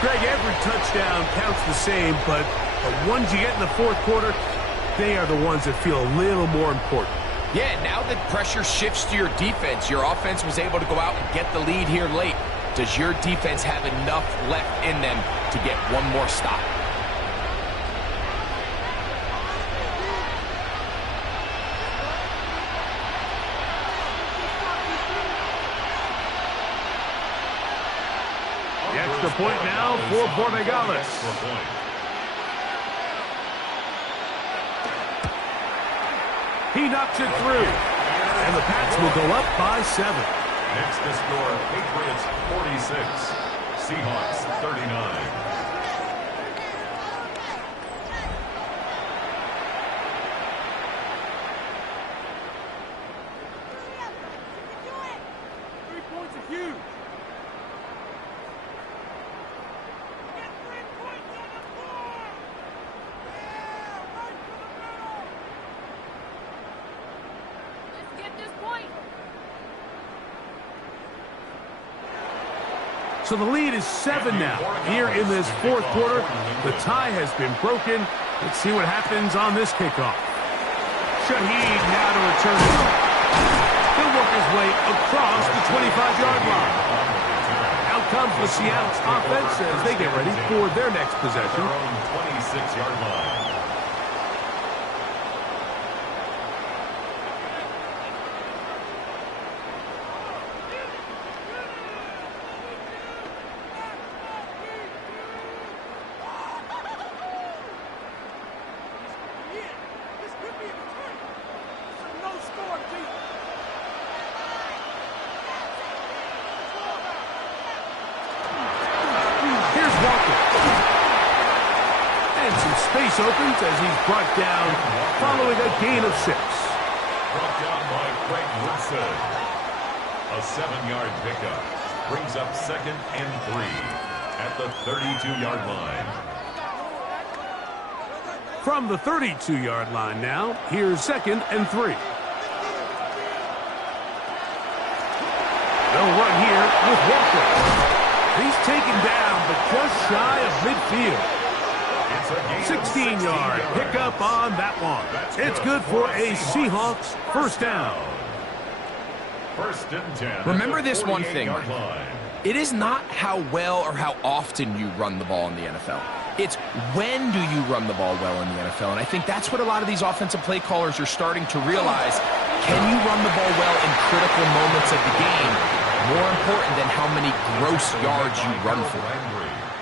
Greg, every touchdown counts the same, but the ones you get in the fourth quarter, they are the ones that feel a little more important. Yeah, now that pressure shifts to your defense, your offense was able to go out and get the lead here late. Does your defense have enough left in them to get one more stop? The extra point now for Borregales. He knocks it through, and the Pats will go up by 7. Next to score, Patriots 46, Seahawks 39. So the lead is 7 now. Here in this fourth quarter, the tie has been broken. Let's see what happens on this kickoff. Shaheed now to return it. He'll work his way across the 25-yard line. Out comes the Seahawks offense as they get ready for their next possession. 26-yard line. Space opens as he's brought down following a gain of 6. Brought down by Craig Woodson. A 7-yard pickup brings up 2nd and 3 at the 32-yard line. From the 32-yard line now, here's 2nd and 3. They'll run here with Walker. He's taken down, but just shy of midfield. 16-yard pickup on that one. It's good for a Seahawks first down. First and 10. Remember this one thing. It is not how well or how often you run the ball in the NFL. It's when do you run the ball well in the NFL. And I think that's what a lot of these offensive play callers are starting to realize. Can you run the ball well in critical moments of the game? More important than how many gross yards you run for.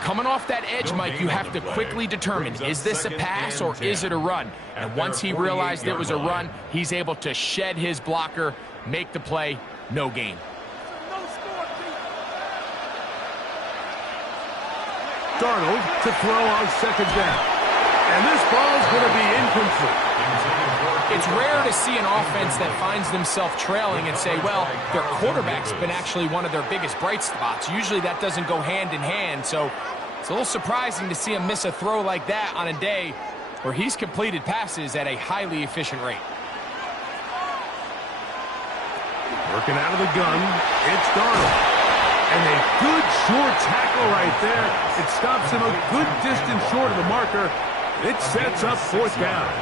coming off that edge, Mike, you have to quickly determine, is this a pass or is it a run? And once he realized it was a run, he's able to shed his blocker, make the play, no gain. Darnold to throw on second down. And this ball's going to be incomplete. It's rare to see an offense that finds themselves trailing and say, well, their quarterback's been actually one of their biggest bright spots. Usually that doesn't go hand in hand, so it's a little surprising to see him miss a throw like that on a day where he's completed passes at a highly efficient rate. Working out of the gun, it's Darnold. And a good short tackle right there. It stops him a good distance short of the marker. It sets up fourth down.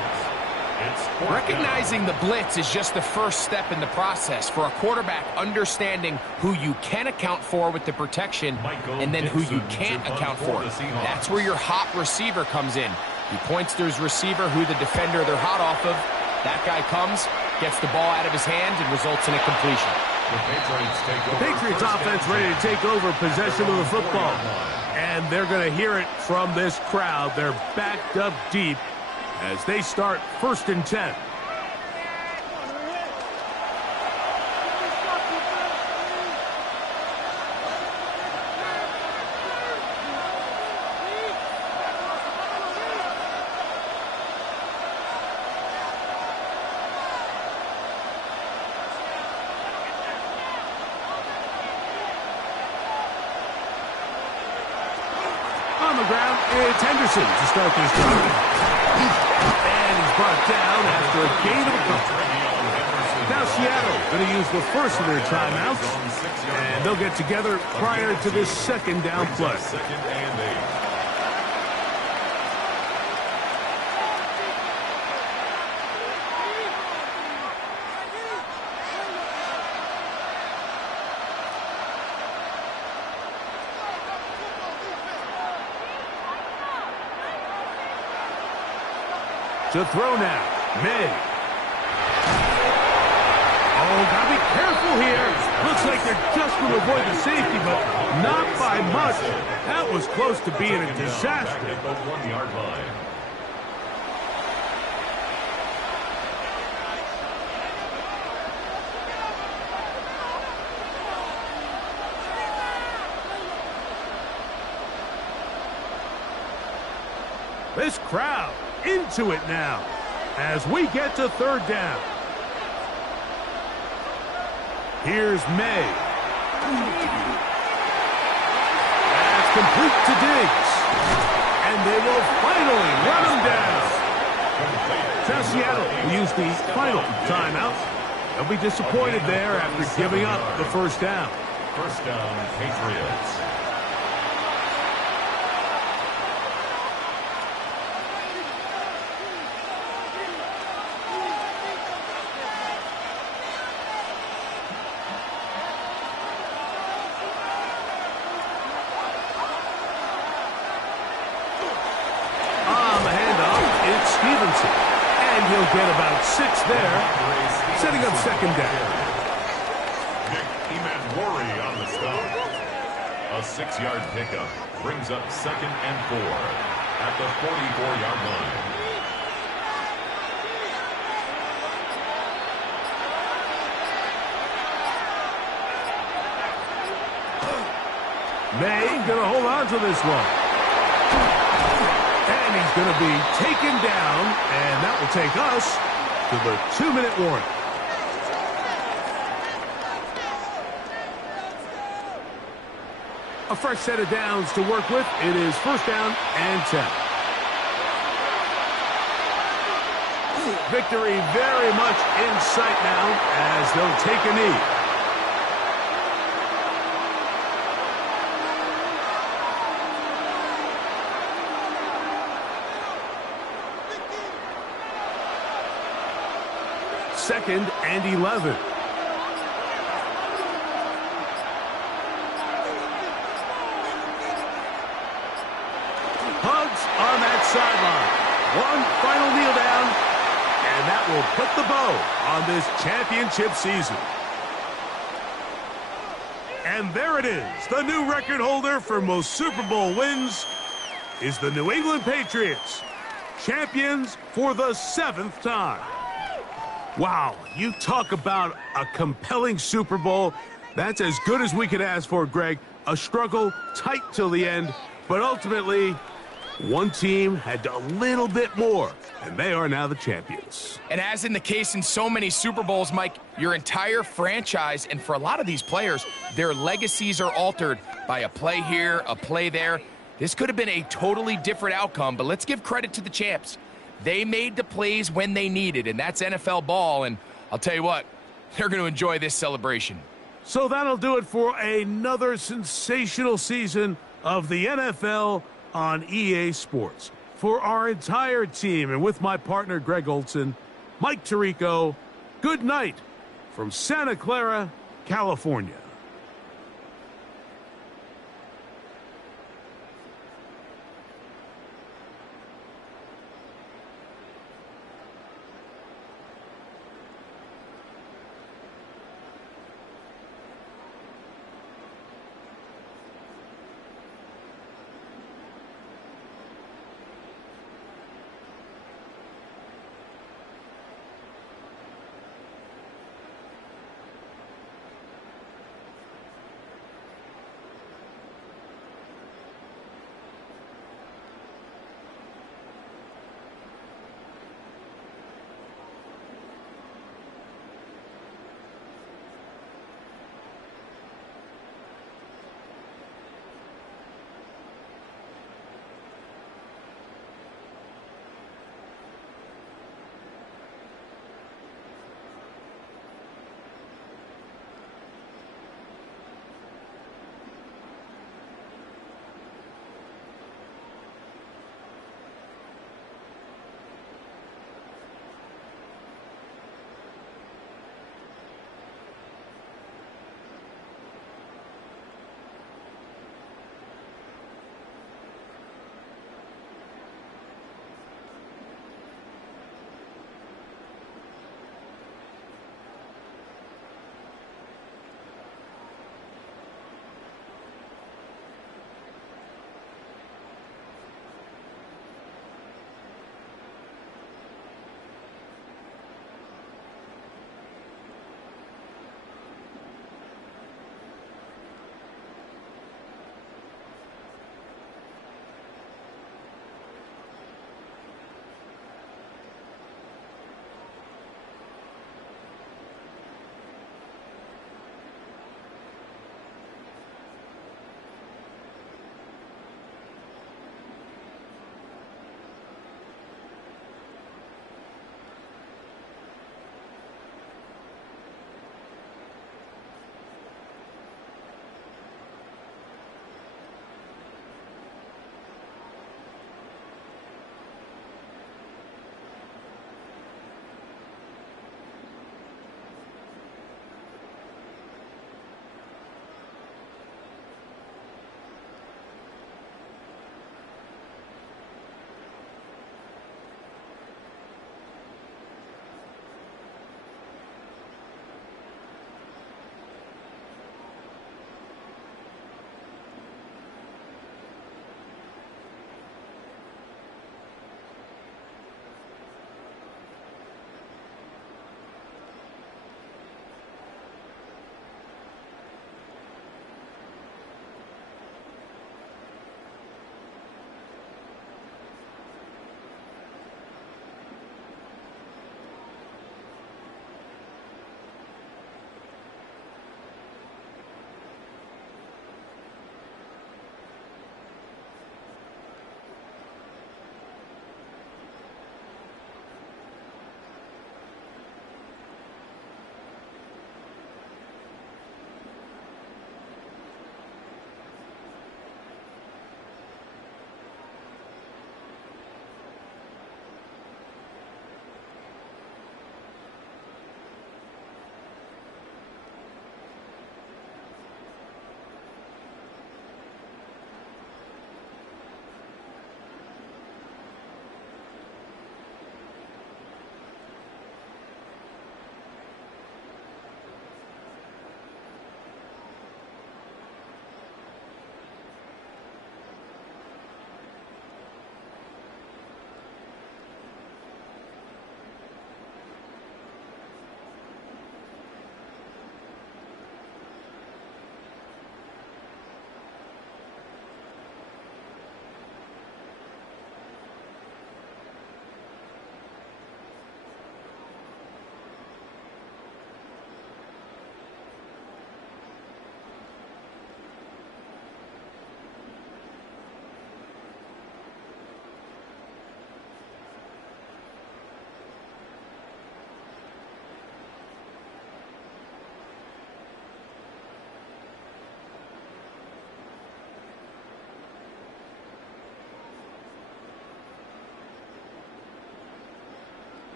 Recognizing the blitz is just the first step in the process for a quarterback understanding who you can account for with the protection and then who you can't account for. That's where your hot receiver comes in. He points to his receiver, who the defender they're hot off of. That guy comes, gets the ball out of his hand, and results in a completion. The Patriots offense ready to take over possession of the football. And they're going to hear it from this crowd. They're backed up deep as they start 1st and 10. On the ground, it's Henderson to start this drive. And he's brought down after a gain of a couple. Now Seattle going to use the first of their timeouts, and they'll get together prior to this second down play. To throw now, May. Oh, gotta be careful here. Looks like they're just going to avoid the safety, but not by much. That was close to being a disaster. At the 1-yard line. This crowd into it now as we get to 3rd down. Here's May. That's complete to Diggs. And they will finally run him down. Now Seattle will use the final timeout. They'll be disappointed there after giving up the 1st down. 1st down, Patriots. And he'll get about 6 there, setting up 2nd down. Nick on the stop. A 6-yard pickup brings up 2nd and 4 at the 44-yard line. May going to hold on to this one. And he's going to be taken down, and that will take us to the 2-minute warning. A fresh set of downs to work with. It is 1st down and 10. Victory very much in sight now as they'll take a knee. Second and 11. Hugs on that sideline. One final kneel down, and that will put the bow on this championship season. And there it is. The new record holder for most Super Bowl wins is the New England Patriots, champions for the 7th time. Wow, you talk about a compelling Super Bowl. That's as good as we could ask for, Greg. A struggle tight till the end, but ultimately, one team had a little bit more, and they are now the champions. And as in the case in so many Super Bowls, Mike, your entire franchise, and for a lot of these players, their legacies are altered by a play here, a play there. This could have been a totally different outcome, but let's give credit to the champs. They made the plays when they needed, and that's NFL ball, and I'll tell you what, they're going to enjoy this celebration. So that'll do it for another sensational season of the NFL on EA Sports. For our entire team and with my partner Greg Olson, Mike Tirico, good night from Santa Clara, California.